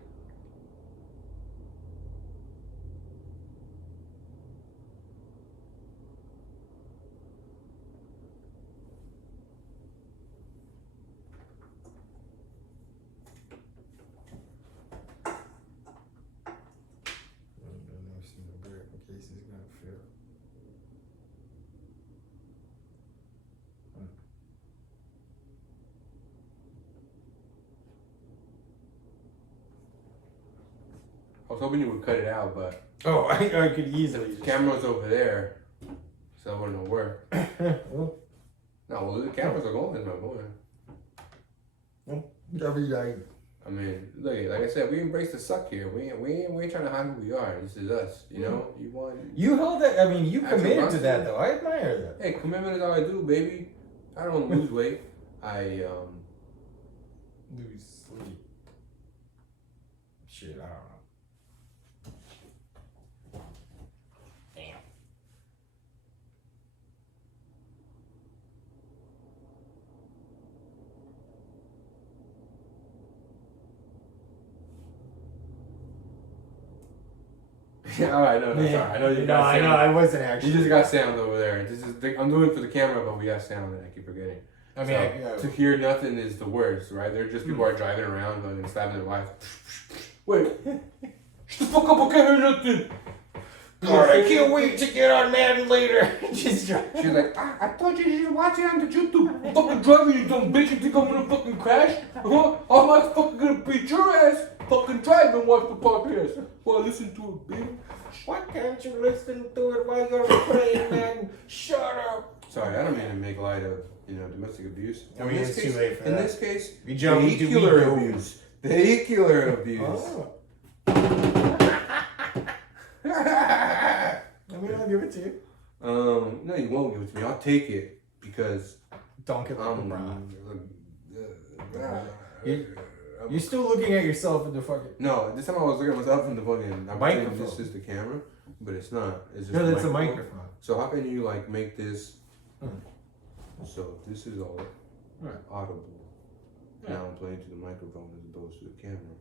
In case he's gonna fail. was hoping you would cut it out, but Oh, I could easily. the camera's over there, so I wouldn't know where. Well, No, well, the cameras are going. It's not going. I mean, look, like I said, we embrace the suck here. We ain't trying to hide who we are. This is us, you know. You held that. I mean, you Actually, committed to that honestly, though. I admire that. Hey, commitment is all I do, baby. I don't lose weight. I Lose sleep. Shit, I don't know. Damn. all right, no, sorry. I know you got sound. I wasn't actually. You just got sound over there. I'm doing it for the camera, but we got sound, and I keep forgetting. I mean, So, to hear nothing is the worst, right? There are just people are driving around and stabbing their wife. Wait, shut the fuck up! I can't hear nothing. I can't wait to get on Madden later. Just drive. She's like, I thought you should watch it on the YouTube. I'm fucking driving, you dumb bitch. You think I'm gonna fucking crash? Huh? I'm not fucking gonna beat your ass. Fucking drive and watch the podcast. Well, listen to it, bitch. Why can't you listen to it while you're playing Madden? Shut up. Sorry, I don't mean to make light of domestic abuse. I mean, it's too late for in that. this case, We jump into vehicular we abuse. Vehicular abuse. Oh. I mean, I'll give it to you. No, you won't give it to me. I'll take it because Don't get I'm. You're still looking at yourself in the fucking. No, this time I was looking at myself in the fucking. I'm thinking Microphone. this is the camera, but it's not. It's just No, that's a microphone. microphone. So how can you like make this? Hmm. So this is all Right. audible. Yeah. Now I'm playing to the microphone as opposed to the camera.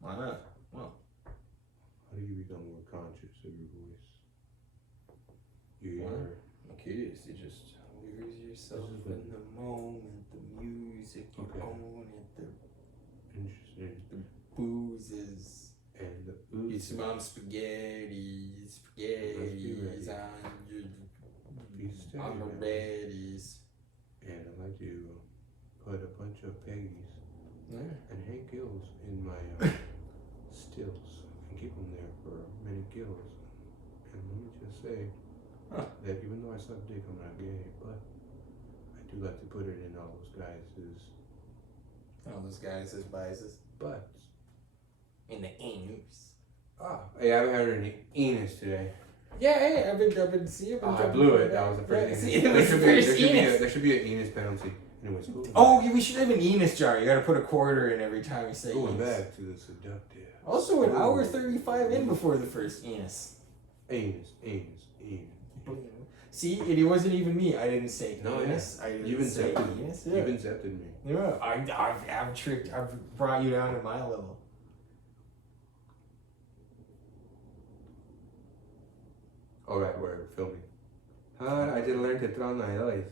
Why not? Well, How do you become more conscious of your voice? You What? hear? okay, so you just lose yourself This is in the moment, the music, you're Okay. going at the Interesting. boozes. And the You ooh. smell spaghettis on Piece your, on the of reddies. And I like to put a bunch of Peggies Yeah. and Hank Gills in my stills and keep them there for many gills. And let me just say that even though I suck dick, I'm not gay, but I do like to put it in all those guys' All those guys as biases. butts. In the anus. Hey, I haven't had any anus today. Yeah, hey, I've been seeing. I blew it. That was the first Yeah, anus. see, it was the first anus. There should be an anus penalty. Anyways, Oh, we should have an anus jar. You gotta put a quarter in every time you say going anus. back to the seductive. Also, an hour 35 in before the first anus. Anus. See, it wasn't even me. I didn't say No, anus. I didn't You've say incepted me. anus. You've incepted me. Yeah, I've tricked. I've brought you down to my level. Alright, we're filming. I just learned to throw my voice.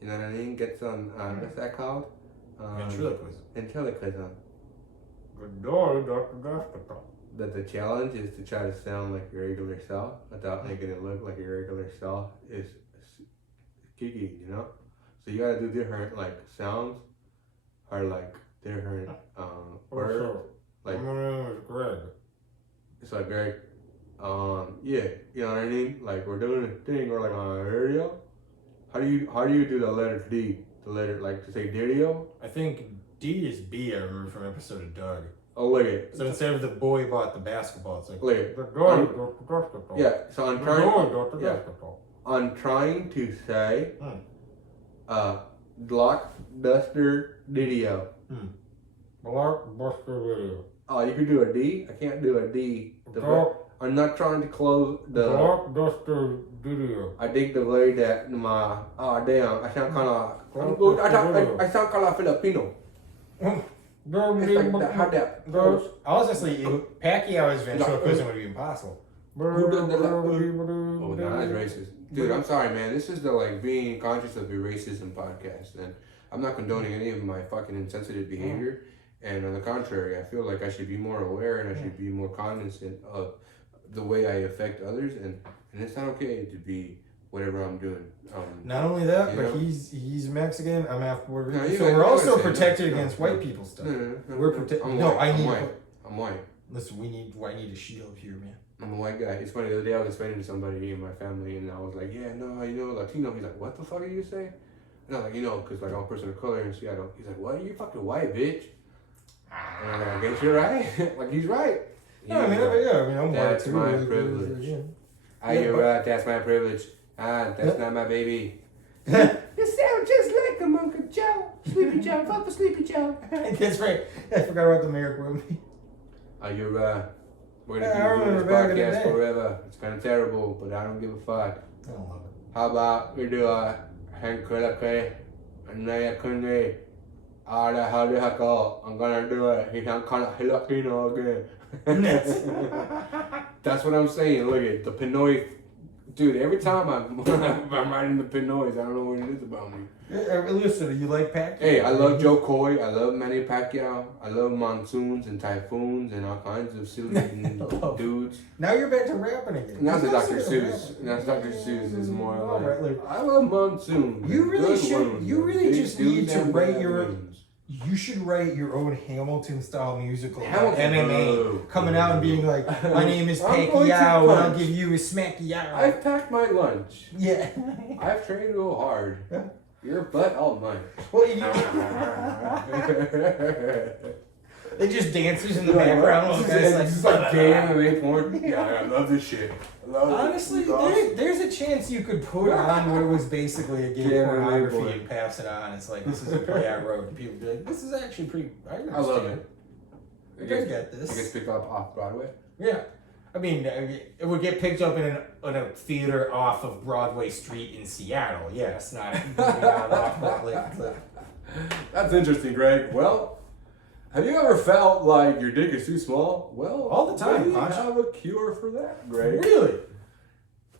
You know what I mean? Get some, what's that called? Ventriloquism. Ventriloquism. Good door, Dr. That the challenge is to try to sound like your regular self without making it look like your regular self is kiki, you know? So you gotta do different, like, sounds or, like, different, words. Like, my name is Greg. it's like very, yeah, you know what I mean? Like we're doing a thing or like on a radio. How do you do the letter D? The letter like to say video? I think D is B. I remember from an episode of Doug. Oh look at So instead of the boy bought the basketball, it's like look at the guy got the basketball. yeah. So The guy got the yeah. basketball. I'm trying to say Hmm. blockbuster video. Blockbuster video. Oh, you can do a D. I can't do a D. I'm not trying to close the. Blockbuster video. I think the way that my damn I sound kind of I sound kind of Filipino. It's like that, how that goes. Honestly, Pacquiao's ventriloquism would be impossible. Oh, no, that's racist. Dude, I'm sorry, man. This is the like being conscious of your racism podcast, and I'm not condoning any of my fucking insensitive behavior. And on the contrary, I feel like I should be more aware and I should be more cognizant of the way I affect others, and it's not okay to be whatever I'm doing. Not only that, you but know? he's Mexican. I'm half Puerto Rican, No, so you we're gotta also say, protected no, against no, white people stuff. No. We're protected. I'm No, white. I need. I'm white. Listen, I need a shield here, man. I'm a white guy. It's funny, the other day I was explaining to somebody in my family, and I was like, yeah, no, Latino. He's like, what the fuck are you saying? And I was like, because like I'm a person of color in Seattle. He's like, what? You fucking white, bitch. And I'm like, I guess you're right. Like, he's right. No, I'm white That's too. my privilege. You're right, that's my privilege. That's not my baby. You sound just like him, Uncle Joe. Sleepy Joe, fuck for Sleepy Joe. That's right. I forgot about the Merrick movie. You're right. We're Yeah, I gonna keep doing remember this back in the podcast day. forever. It's kind of terrible, but I don't give a fuck. I don't love it. How about we do Hank Kulake, Naya Kunde, Ada Hadihako. I'm gonna do it. He's kind of Filipino again. That's what I'm saying. Look at the Pinoy. Dude, every time I'm writing the Pinoys, I don't know what it is about me. Listen, you like Pacquiao? Hey, I love Joe Coy. I love Manny Pacquiao. I love monsoons and typhoons and all kinds of silly dudes. Now you're back to rapping again. Now the That's Dr. not Seuss. rapping. Now Dr. Seuss is more All like, right, I love monsoons. You really Good should. ones, You really big just need dudes to and write bad your. ones. You should write your own Hamilton style musical about Hamilton, MMA, coming out and being like, "My name is I'm going to Pacquiao, and I'll punch. give you a smacky out." I've packed my lunch. Yeah. I've trained real hard. Your butt all mine. Well, they just dancers in the background. It's just like gay MMA porn. Yeah, I love this shit. I love it. Honestly, It's awesome. there's a chance you could put on what was basically a gay Yeah, pornography boy. and pass it on. It's like, this is a play I wrote. And people be like, this is actually pretty. I love it. You guys get It gets this. picked up off Broadway. Yeah. I mean, it would get picked up in a theater off of Broadway Street in Seattle. Yes, not off Broadway. That's interesting, Greg. Well, have you ever felt like your dick is too small? Well, All the time, we Ponch. have a cure for that, Greg. Really?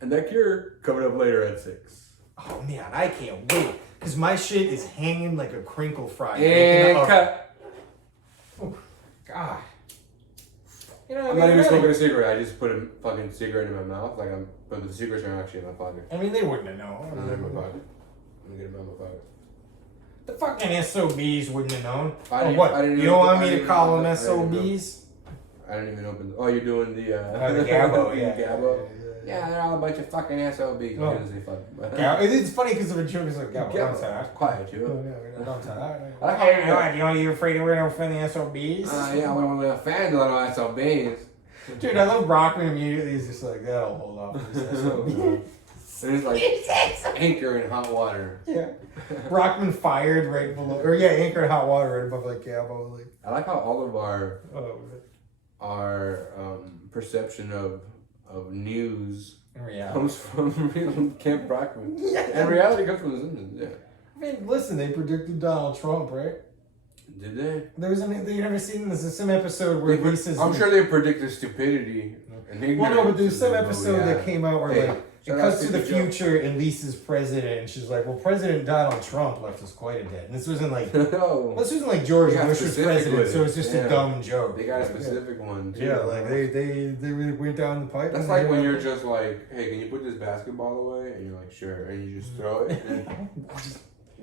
And that cure coming up later at 6. Oh man, I can't wait. Because my shit is hanging like a crinkle fry. And Making cut. Oh, God. You know, I'm not even smoking a cigarette. I just put a fucking cigarette in my mouth. But the cigarettes are actually in my pocket. I mean, they wouldn't have I'm known. gonna get them in my pocket. I'm gonna get them in my pocket. The fucking SOBs wouldn't have known. I Oh, didn't- what? I didn't You even- don't want I me to didn't call even- them I didn't even SOBs? I didn't even open. Oh, you're doing the. The Gabbo, yeah. Gabbo. Yeah, they're all a bunch of fucking SOBs. Oh. I didn't say fuck. Yeah, it's funny because of a joke. It's like, Gabbo, don't say that. Quiet, Oh, you. no, don't say that. I like how You know, you're afraid we're going to offend the SOBs? Yeah, when we're fans on our SOBs. Dude, I love Brockman immediately. He's just like, that'll hold off for this SOB. And it's like anchor in hot water. Yeah. Brockman fired right below, or yeah, anchor in hot water right above like Gabbo. Like, I like how all of oh, our perception of news in reality. comes from Camp Brockman. And reality comes from the Simpsons, yeah. I mean, listen, they predicted Donald Trump, right? Did they? There was you never seen this? There's some episode where Lisa's. I'm sure they predicted stupidity and ignorance. Well, no, but there's some Oh, episode yeah. that came out where Hey, like it shout out cuts to the Stupid Joe. future and Lisa's president, and she's like, "Well, President Donald Trump left us quite a debt." And this wasn't like No. this wasn't like George They got Bush was specific president, with so it. it's just Yeah. a dumb joke. They got a specific one, too. Yeah, like they really went down the pipe. That's and like they- when you're just like, hey, can you put this basketball away? And you're like, sure. And you just throw it. And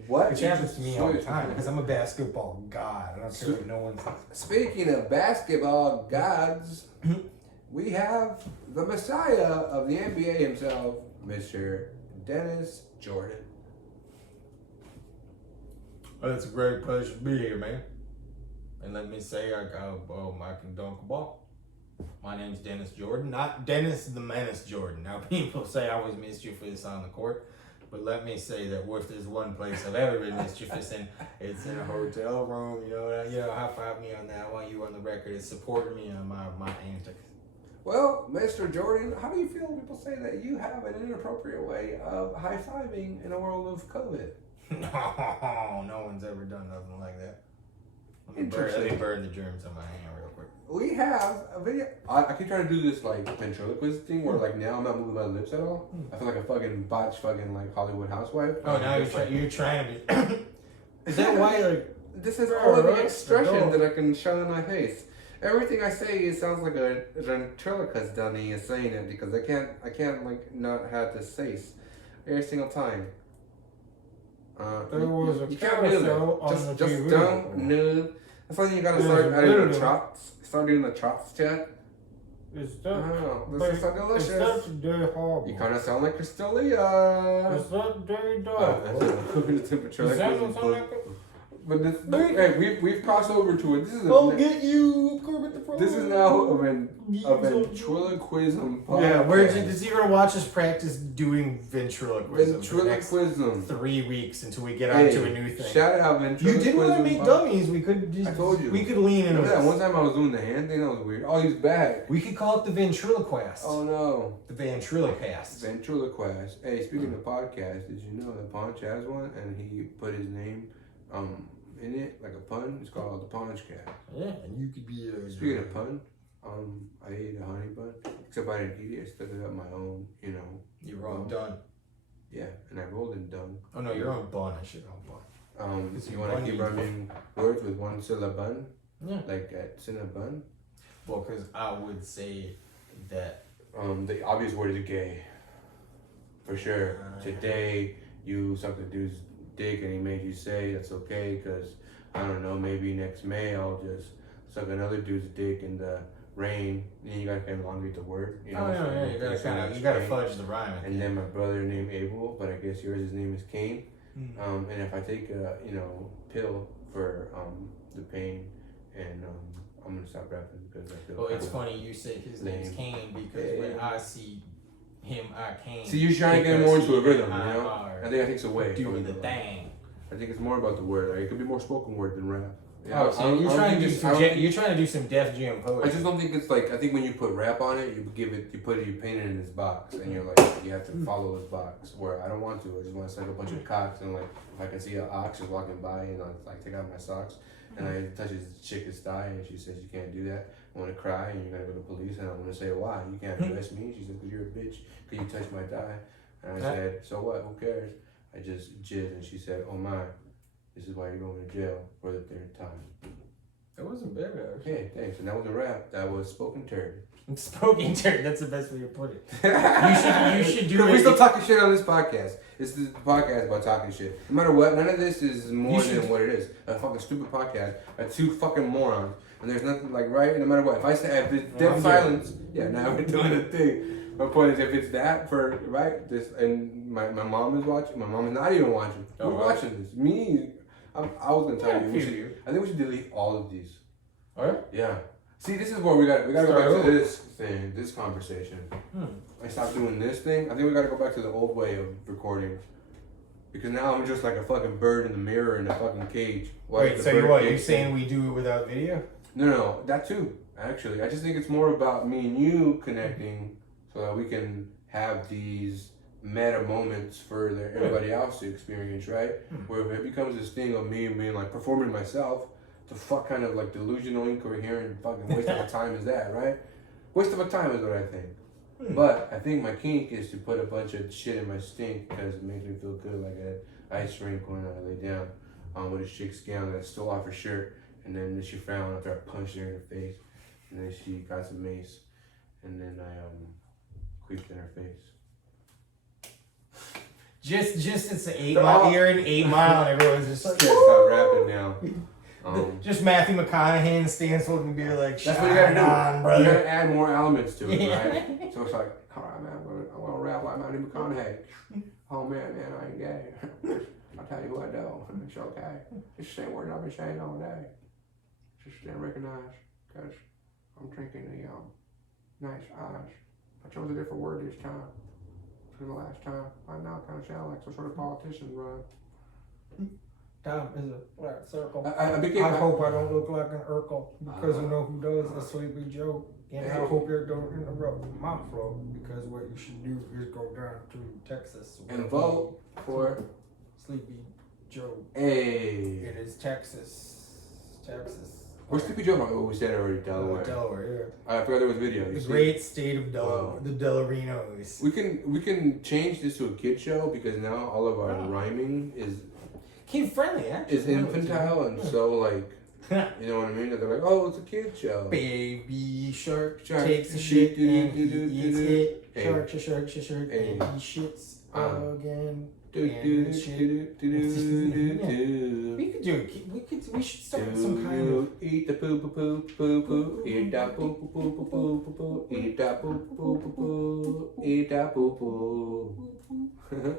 what? Which You happens just to me all the switch. time because I'm a basketball god. I don't care what no one says. Speaking of basketball gods, we have the messiah of the NBA himself, Mr. Dennis Jordan. Well, it's a great pleasure to be here, man. And let me say, I can dunk a ball. My name's Dennis Jordan, not Dennis the Menace Jordan. Now, people say I was mischievous on the court, but let me say that if there's one place I've ever been mischievous in, it's in a hotel room. You know, high five me on that. I want you on the record as supporting me on my antics. Well, Mr. Jordan, how do you feel when people say that you have an inappropriate way of high-fiving in a world of COVID? No one's ever done nothing like that. Let me Interesting. burn the germs on my hand real quick. We have a video. I keep trying to do this like ventriloquist thing where like now I'm not moving my lips at all. I feel like a fucking botched fucking like Hollywood housewife. Oh, now you're trying to be. Is that why, like, This is all of the Alright, expression no. that I can show in my face. Everything I say, it sounds like a ventriloquist dummy is saying it because I can't like not have to say every single time. There was a you can't move carousel it. on Just the TV. don't move. That's why you gotta There's start a adding the little- start getting the chops chat. Is that? Oh, this is so delicious. Is that very horrible? You kind of sound like Crystalia. Is that very Look dark? at the temperature. Does Like that this not is sound like it? but this, hey, we've crossed over to it. This is I'll get you, Corbett the Frog. this is now a ventriloquism podcast. Yeah, you're gonna watch us practice doing ventriloquism for the next Ventriloquism. 3 weeks until we get on to a new thing. Shout out You ventriloquism. didn't want to make podcast. dummies. We could just, I told you. we could lean into Remember that one this. time I was doing the hand thing? That was weird. Oh, he's back. We could call it the ventriloquist. Oh no. The ventriloquist. Ventriloquist. Hey, speaking of podcasts, did you know that Ponch has one and he put his name in it like a pun? It's called the Ponch Cat. Yeah, and you could be a. Speaking of pun, I ate a honey bun, except I didn't eat it. I stuck it up my own, You're wrong. Done. Yeah, and I rolled it dung. Oh no, you're on bun. I should on bun. You want to keep rhyming words with one syllable, Yeah. like at Cinnabon? Well, because I would say that. The obvious word is gay. For sure. Today, you sucked a dude's dick and he made you say that's okay because, I don't know, maybe next May I'll just suck another dude's dick in the rain. And you gotta kind of elongate the word. You know, Oh yeah, you gotta fudge the rhyme. And then my brother named Abel, but I guess yours, his name is Cain. And if I take a, pill for the pain, and I'm gonna stop rapping because I feel. Well, it's funny you say his name's Kane because when I see him, I Kane. See, you're trying to get more into a rhythm, I I think that takes away. doing from the it. thing. I think it's more about the word. Like, it could be more spoken word than rap. Oh, so you're trying to do some Def Jam poetry. I just don't think it's like. I think when you put rap on it, you paint it in this box, and you're like, you have to follow this box. Where I don't want to. I just want to suck a bunch of cocks, and like, if I can see an ox just walking by, and I like take out my socks, and I touch his chick's thigh, and she says you can't do that. I want to cry, and you're gonna go to the police, and I'm gonna say why you can't arrest me. She said, because you're a bitch, because you touched my thigh, and I said, so what? Who cares? I just jizzed, and she said, oh my, this is why you're going to jail for the 3rd time. That wasn't bad. Okay, thanks. And that wasn't rap. That was spoken turd. Spoken turd. That's the best way to put it. You should do it. We're still talking shit on this podcast. This is the podcast about talking shit. No matter what, none of this is more than what it is. A fucking stupid podcast by 2 fucking morons. And there's nothing like right. No matter what, if I say if it's dead silence, yeah, now we're doing a thing. My point is, if it's that for right, this and my mom is watching. My mom is not even watching. Who's watching this? Me. I was gonna tell you. I think we should delete all of these. Alright. Yeah. See, this is where we gotta go back to this thing, this conversation. I stopped doing this thing. I think we gotta go back to the old way of recording. Because now I'm just like a fucking bird in the mirror in a fucking cage. Wait, so you're saying we do it without video? No, that too. Actually, I just think it's more about me and you connecting, so that we can have these meta moments for everybody else to experience, right? Where if it becomes this thing of me being like performing myself, the fuck kind of like delusional, incoherent, fucking waste of a time is that, right? Waste of a time is what I think. But I think my kink is to put a bunch of shit in my stink because it makes me feel good, like an ice rink when I lay down with a chick's gown that I stole off her shirt, and then she frowned after I punched her in the face, and then she got some mace, and then I creeped in her face. Just it's an 8 mile. You're in 8 Mile, and everyone's just like, Can't stop rapping now. just Matthew McConaughey and Stan holding beer like, That's what you gotta do. on, brother. You gotta add more elements to it, right? So it's like, all right, man, I want to rap like Matthew McConaughey. Oh man, I ain't gay. I'll tell you who I know. It's okay. It's the same word I've been saying all day. Just didn't recognize because I'm drinking the nice eyes. I chose a different word this time. For the last time, I now kind of sound like some sort of politician, bro. Time is a flat circle. I hope I don't look like an Urkel because you know who does a sleepy Joe. And I hope you don't interrupt my flow because what you should do is go down to Texas and vote for Sleepy Joe. Hey. It is Texas. Where's Sleepy Joe? Oh, we said it already. Delaware. Delaware, I forgot there was video. the great state of Delaware, the Delarinos. We can change this to a kid show because now all of our rhyming is Kid friendly, actually. is infantile and so like, you know what I mean? They're like, oh, it's a kid show. Baby shark Shark. takes a shit and he eats it. Hey. Shark, Hey. and he shits again. We We could do we should start some kind of. Eat the poo poo poo poo poo. Eat that poo poo poo poo poo poo poo. Eat that poo poo poo poo. Eat that poo poo.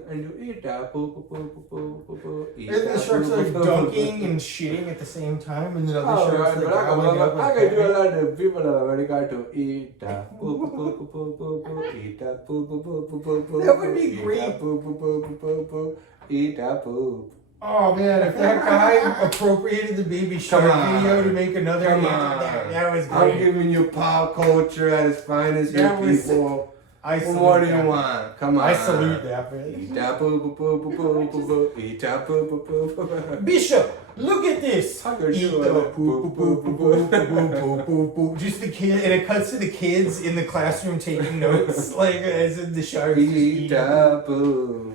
And you eat that poo poo poo poo poo poo. And the sharks like dunking and shitting at the same time, and then other sharks like gobbling up. I can do a lot of people in America to eat that poo poo poo poo poo poo. Eat that poo poo poo poo poo poo. That would be great. Eat that poo poo poo poo poo poo. Eat that poo. Oh man, if that guy appropriated the baby shark video to make another that was great. I'm giving you pop culture at its finest here, people. What do you want? Come on. I salute that, man. Eat that poo poo poo poo poo poo poo. Eat that poo poo poo poo. Bishop, look at this. How could Eat you the poo poo poo poo poo poo poo poo. Just the kid, and it cuts to the kids in the classroom taking notes, like as in the sharks. Eat that poo.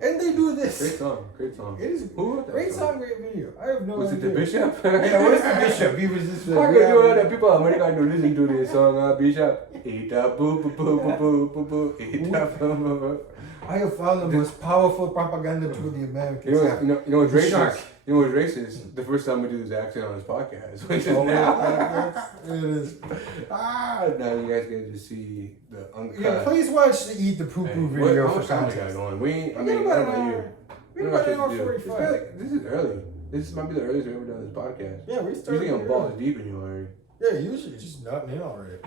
And they do this. Great song, great song. It is Who wrote that great song, great video. I have no Was it idea. the Bishop? Yeah, what is the Bishop? He was just How like, could you that people in America to listen to this song, Bishop? Eat that poo poo poo poo poo poo poo. Eat that poo poo poo. I have found the most powerful propaganda to the Americans. You know what's The racist? shark. You know what's racist? The first time we do this accent on this podcast, which is Oh, now. it is. Now you guys get to see the uncut. Yeah, please watch the Eat the Poo Poo video How for much time we got context. going? We, I We mean, got I about don't an know you. hour. We We got got about an hour shit to do. 45. This is early. This might be the earliest we've ever done this podcast. Yeah, we started. Usually I'm early. balls deep in you already. Yeah, usually it's just not in already.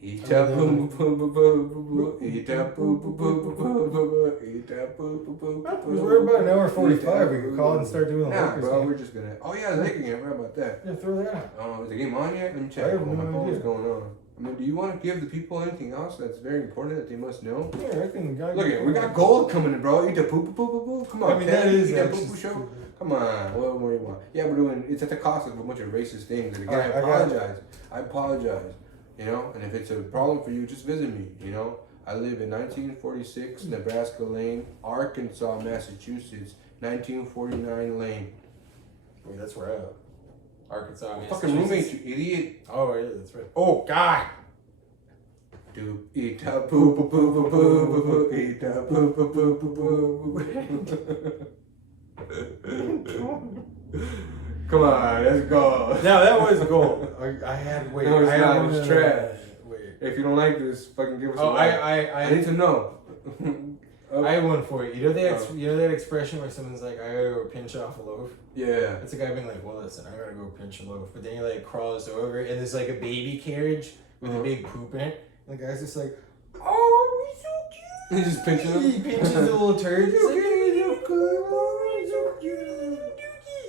Eat that poo poo poo poo poo poo. Eat that poo poo poo poo poo poo. Eat that poo poo poo poo. We're about an hour 45. We could call it and start doing the Nah, Lakers bro, game. we're just gonna. Oh yeah, the Lakers game. Right about that. Yeah, throw that out. Is the game on yet? Let me check. I have Oh, no my phone is idea. going on. I mean, do you want to give the people anything else that's very important that they must know? Yeah, I think Look at we got gold coming in, bro. Eat the poo poo poo poo poo. Come on, I mean, that Ted. is Eat that actually poo poo show. Come on, what more you want? Yeah, we're doing. It's at the cost of a bunch of racist things. And again, Alright, I I got it. apologize. I apologize. You know, and if it's a problem for you, just visit me. You know, I live in 1946 Nebraska Lane, Arkansas, Massachusetts, 1949 Lane. Wait, that's where I'm at. Arkansas, Fucking roommate, you idiot. Oh, yeah, that's right. Oh, God. Do eat that poo poo poo poo poo poo poo. Eat that poo poo poo poo poo. Come on, let's go. Now, that was gold. I had, wait. No, it's I had not, one it's of trash. Wait. If you don't like this, fucking give us. Oh, a like. I need to know. I have one for you. You know you know that expression where someone's like, I gotta go pinch off a loaf? Yeah. It's a guy being like, well, listen, I gotta go pinch a loaf. But then he like crawls over and there's like a baby carriage with a big poop in it. And the guy's just like, oh, he's so cute. He just pinches him. He pinches the little turd. He's like, so good. oh, he's so cute.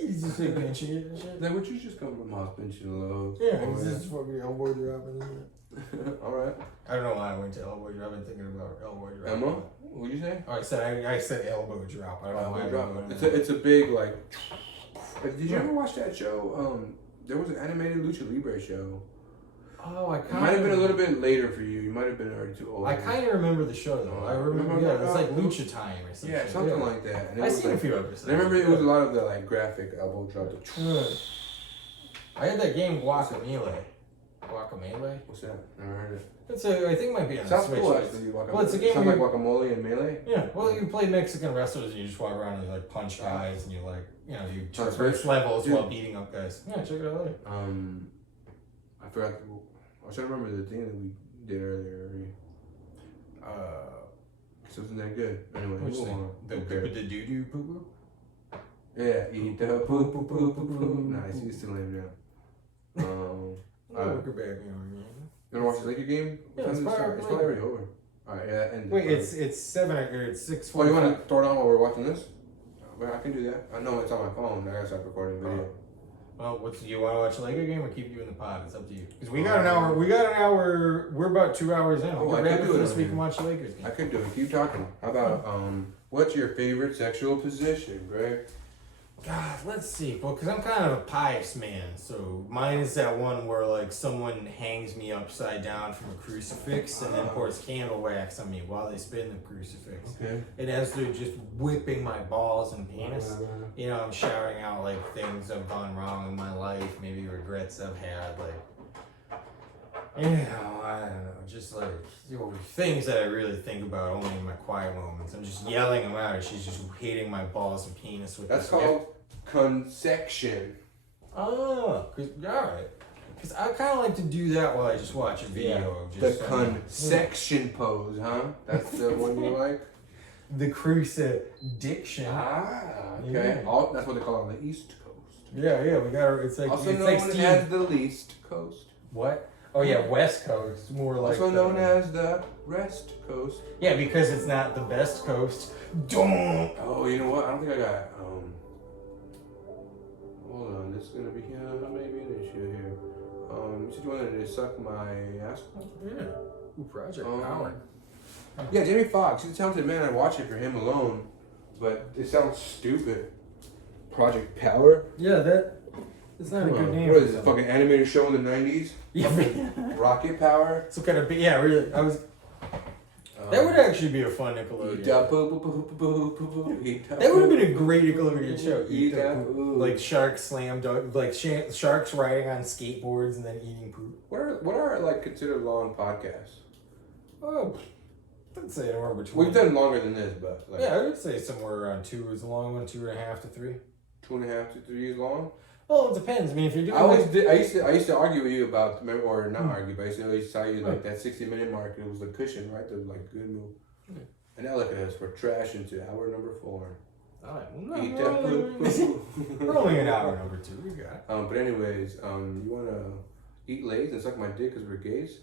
He's just like pinching it and shit. Like, would you just come from house pinching low? Yeah, he's just fucking elbow dropping. All right. I don't know why I went to elbow drop. I've been thinking about elbow drop. Emma, what'd you say? Oh, I said elbow drop. I don't know why. It's a big like. Did you ever watch that show? There was an animated Lucha Libre show. Oh, I It kind might have been a little bit later for you. You might have been already too old. I kind of remember the show though. I remember, yeah, it's like Lucha Time or something. Yeah, something like that. And it I've was seen a like, few episodes. I remember it was a lot of the like graphic elbow drop. I had that game Guacamelee. Guacamelee? What's that? Never heard it. It's a. I think it might be on the Sounds Switch. cool It's- actually. Well, it's a game Sounds where like guacamole and melee. Yeah, well, you play Mexican wrestlers and you just walk around and you like punch guys and you like, you know, you Sounds traverse great. levels Yeah. while beating up guys. Yeah, check it out later. I forgot. I should remember the thing that we did earlier. Cause it wasn't that good. Anyway, Which move thing? on. The Okay. doo doo poo poo? Yeah, eat the poo poo poo poo poo. Nice, he's still lame now. Look at back on me. You wanna watch the Laker game? Yeah, What time it's is it start? fire. It's probably already over. Alright, yeah, and Wait, it's 7 or it's 6. Oh, you wanna throw it on while we're watching this? Well, I can do that. I know it's on my phone. I gotta start recording video. Well, do you want to watch a Laker game or keep you in the pod? It's up to you. Because we got an hour. We got an hour. We're about 2 hours in. Oh, We I can could wrap it do it this on week here. and watch the Lakers game. I could do it. Keep talking. How about what's your favorite sexual position, Greg? God, let's see. Well, because I'm kind of a pious man, so mine is that one where like someone hangs me upside down from a crucifix and then pours candle wax on me while they spin the crucifix. Okay. And as they're just whipping my balls and penis, you know, I'm shouting out like things I've gone wrong in my life, maybe regrets I've had, like, you know, I don't know, just like, you know, things that I really think about only in my quiet moments. I'm just yelling them out, and she's just hitting my balls and penis with That's this whip. called consection. Oh, alright. Because I kind of like to do that while I just watch a video. Of The just consection pose, huh? That's the one you like? the crucifixion. Ah, okay. Yeah. Oh, that's what they call it on the East Coast. Yeah, we got it's like Also it's known like Steve. as the Least Coast. What? Oh yeah, West Coast. More like Also known as the Rest Coast. Yeah, because it's not the best coast. Don't. Oh, you know what? I don't think I got. Hold on, this is gonna be maybe an issue here. You said you wanted to suck my ass? Yeah. Ooh, Project Power. Yeah, Jamie Foxx. He's a talented man. I watch it for him alone, but it sounds stupid. Project Power. Yeah, that's not a good name. What is this? A fucking animated show in the '90s? Yeah. Rocket Power. Some kind of really. I was. That would actually be a fun Nickelodeon. That would have been a great Nickelodeon show. Eat that poop. Like sharks slam dunk, like sharks riding on skateboards and then eating poop. What are like considered long podcasts? Oh, I'd say anywhere between. We've done longer than this, but like Yeah, I would say somewhere around 2 is a long one, 2.5 to 3. 2.5 to 3 years long. Well, it depends. I mean, if you're doing. I used to argue with you about, or not argue, but I used to tell you like that 60-minute mark. It was the cushion, right? The like good move. And now look at us. We're trashing to hour number 4. Eat that poop. We're only an hour number 2. We got it. But anyways, you wanna eat Lays and suck my dick because we're gays?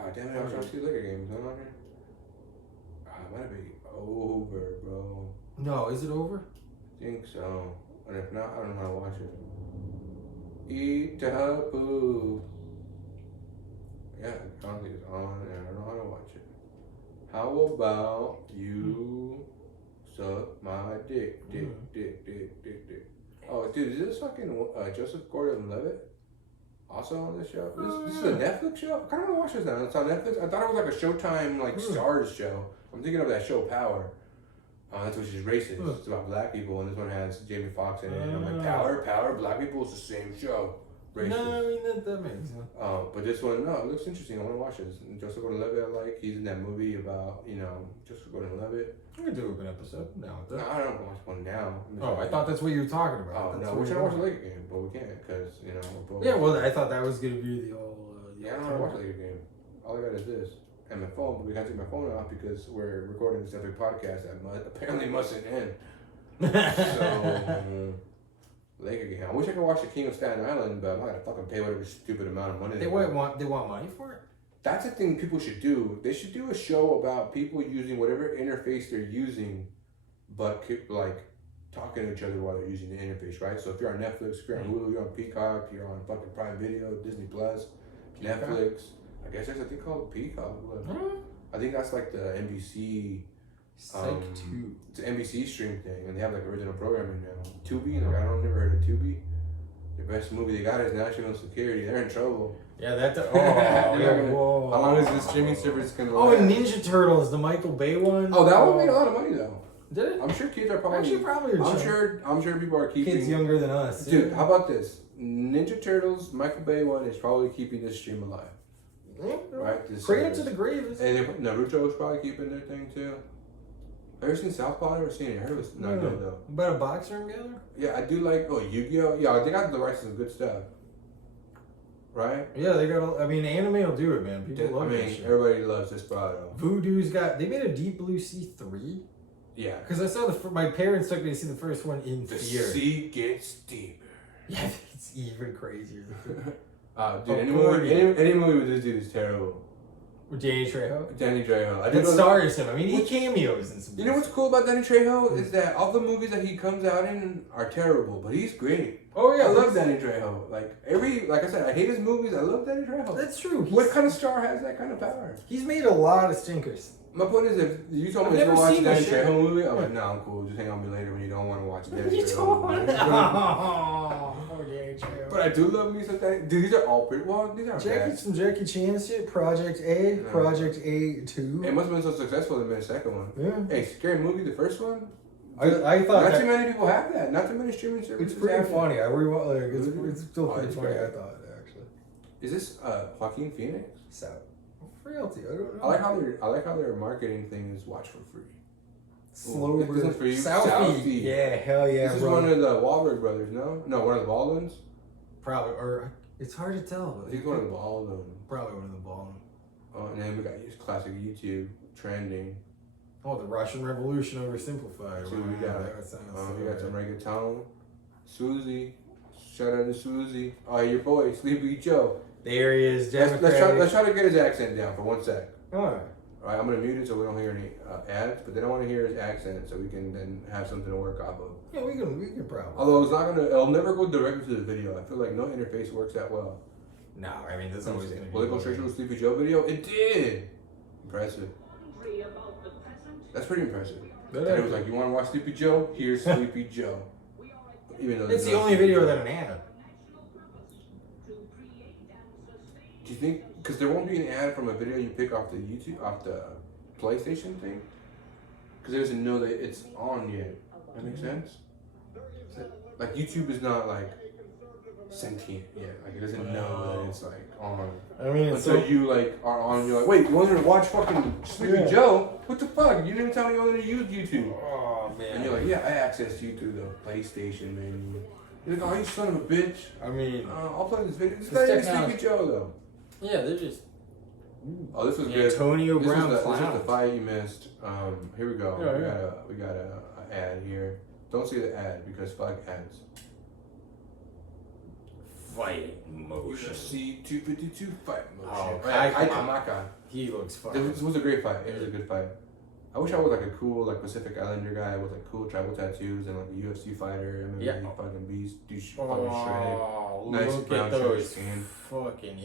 Ah, damn it! I was trying to see liquor games. Going on here? It might be over, bro. No, is it over? I think so. And if not, I don't know how to watch it. Eat the poop. Yeah, I don't think it's on, and I don't know how to watch it. How about you suck my dick? Dick. Oh, dude, is this fucking Joseph Gordon-Levitt also on this show? This is a Netflix show? I kind of want to watch this now. It's on Netflix. I thought it was like a Showtime, like Stars show. I'm thinking of that show Power. That's what she's racist. It's about black people, and this one has Jamie Foxx in it. And I'm like, Power, black people, it's the same show. Racist. No, I mean that makes sense. But this one, no, it looks interesting. I want to watch this. Joseph Gordon-Levitt, I like. He's in that movie about, Joseph Gordon-Levitt. We could do an episode now. No, I don't want to watch one now. Oh, I thought that's what you were talking about. Oh, no, we're trying to watch a Laker game, but we can't because, we're both. Yeah, well, I thought that was going to be the whole. Yeah, I don't want to watch a Laker game. All I got is this and my phone, but we got to take my phone off because we're recording this epic podcast that apparently mustn't end. So, Laker game. I wish I could watch the King of Staten Island, but I'm not gonna fucking pay whatever stupid amount of money They want money for it? That's the thing people should do. They should do a show about people using whatever interface they're using, but keep like talking to each other while they're using the interface, right? So if you're on Netflix, if you're on Hulu, you're on Peacock, you're on fucking Prime Video, Disney Plus, Netflix. I guess there's a thing called Peacock. I think that's like the NBC. Psych 2. It's an NBC stream thing, and they have like original programming now. Tubi, like I don't never heard of Tubi. The best movie they got is National Security. They're in trouble. Yeah, whoa. How long is this streaming service gonna last? Oh, and Ninja Turtles, the Michael Bay one. Oh, that one made a lot of money though. Did it? I'm sure kids are probably. Actually, probably. I'm sure people are keeping. Kids younger than us. Dude, yeah. how about this? Ninja Turtles, Michael Bay one is probably keeping this stream alive. Yeah, Right? This Cradle to service. the grave. And Naruto is probably keeping their thing too. Ever seen Southpaw? I've never seen it. I heard it was not good though. About a boxer together? Yeah, I do like. Oh, Yu-Gi-Oh. Yeah, they got the rights to some good stuff. Right? Yeah, they got. Anime will do it, man. People love that shit. Everybody loves Desperado. Voodoo's got. They made a Deep Blue Sea 3. Yeah. Because I saw my parents took me to see the first one in The theater. sea gets deeper. Yeah, it's even crazier. Dude, any movie with this dude is terrible. With Danny Trejo? Danny Trejo. That stars him. I mean, he cameos in some. You know what's cool about Danny Trejo is that all the movies that he comes out in are terrible, but he's great. Oh yeah, I love Danny Trejo. Like I said, I hate his movies. I love Danny Trejo. That's true. What kind of star has that kind of power? He's made a lot of stinkers. My point is, if you told me I've to never watch a seen Danny that shit. Trejo movie, I'm like, nah, I'm cool. Just hang on me later when you don't want to watch a Danny You Trejo don't want movie. Oh, Danny Trejo. But I do love me some Danny. Dude, these are all pretty well. These aren't bad. Some Jackie Chan shit. Project A, Yeah. Project A2. It must have been so successful they made a second one. Yeah. Hey, scary movie, the first one. I thought Not that, too many people have that. Not too many streaming services. it's pretty have it. funny. I it's still Oh, pretty it's funny. great. I thought actually. Is this Joaquin Phoenix? So, frailty. I don't know. I like how their marketing thing is watch for free. Slow This burn. is for you. Southie. Yeah, hell yeah, This is bro. one of the Wahlberg brothers, no? No, one of the Baldwins. Probably, or it's hard to tell. But He's one of the Baldwins. probably one of the Baldwin. Oh, and then we got his classic YouTube trending. Oh, the Russian Revolution oversimplified. So we got, that sounds we got some right. reggaeton. Susie, shout out to Susie. Oh, your boy, Sleepy Joe. There he is, Let's Democratic. try to get his accent down for 1 sec. Alright. All right, I'm gonna mute it so we don't hear any ads, but then I want to hear his accent so we can then have something to work off of. Yeah, we can probably. Although it'll never go directly to the video. I feel like no interface works that well. No, I mean, there's always going to be. Will it go straight to the Sleepy Joe video? It did. Impressive. That's pretty impressive. And it was like, you want to watch Sleepy Joe? Here's Sleepy Joe. Even though It's there's the no only Sleepy video Joe. that an ad. Do you think? Because there won't be an ad from a video you pick off the PlayStation thing. Because it doesn't know that it's on yet. That makes sense. Like YouTube is not like sentient yet. Like it doesn't know that it's like on. I mean, it's Until so, you like are on, you're like, wait, you wanted to watch fucking Sleepy Yeah. Joe? What the fuck? You didn't tell me you wanted to use YouTube. oh man. And you're like, yeah, I accessed you through the PlayStation menu. You're like, oh, you son of a bitch. I mean, I'll play this video. This It's guy is technology. Sleepy Joe though. Yeah, they're just. Oh, this was good. Antonio This Brown is the clown. fight you missed. Here we go. Yeah, We got a ad here. Don't see the ad because fuck ads. Fight UFC motion. 252 fight motion. Oh, Right, Kai Kamaka. He looks fucking. This was a great fight. It was a good fight. I wish I was like a cool like Pacific Islander guy with like cool tribal tattoos and like a UFC fighter. MMA Yeah. fucking beast. Dude, fucking shredded. Oh, Nice look brown at sugar those skin. fucking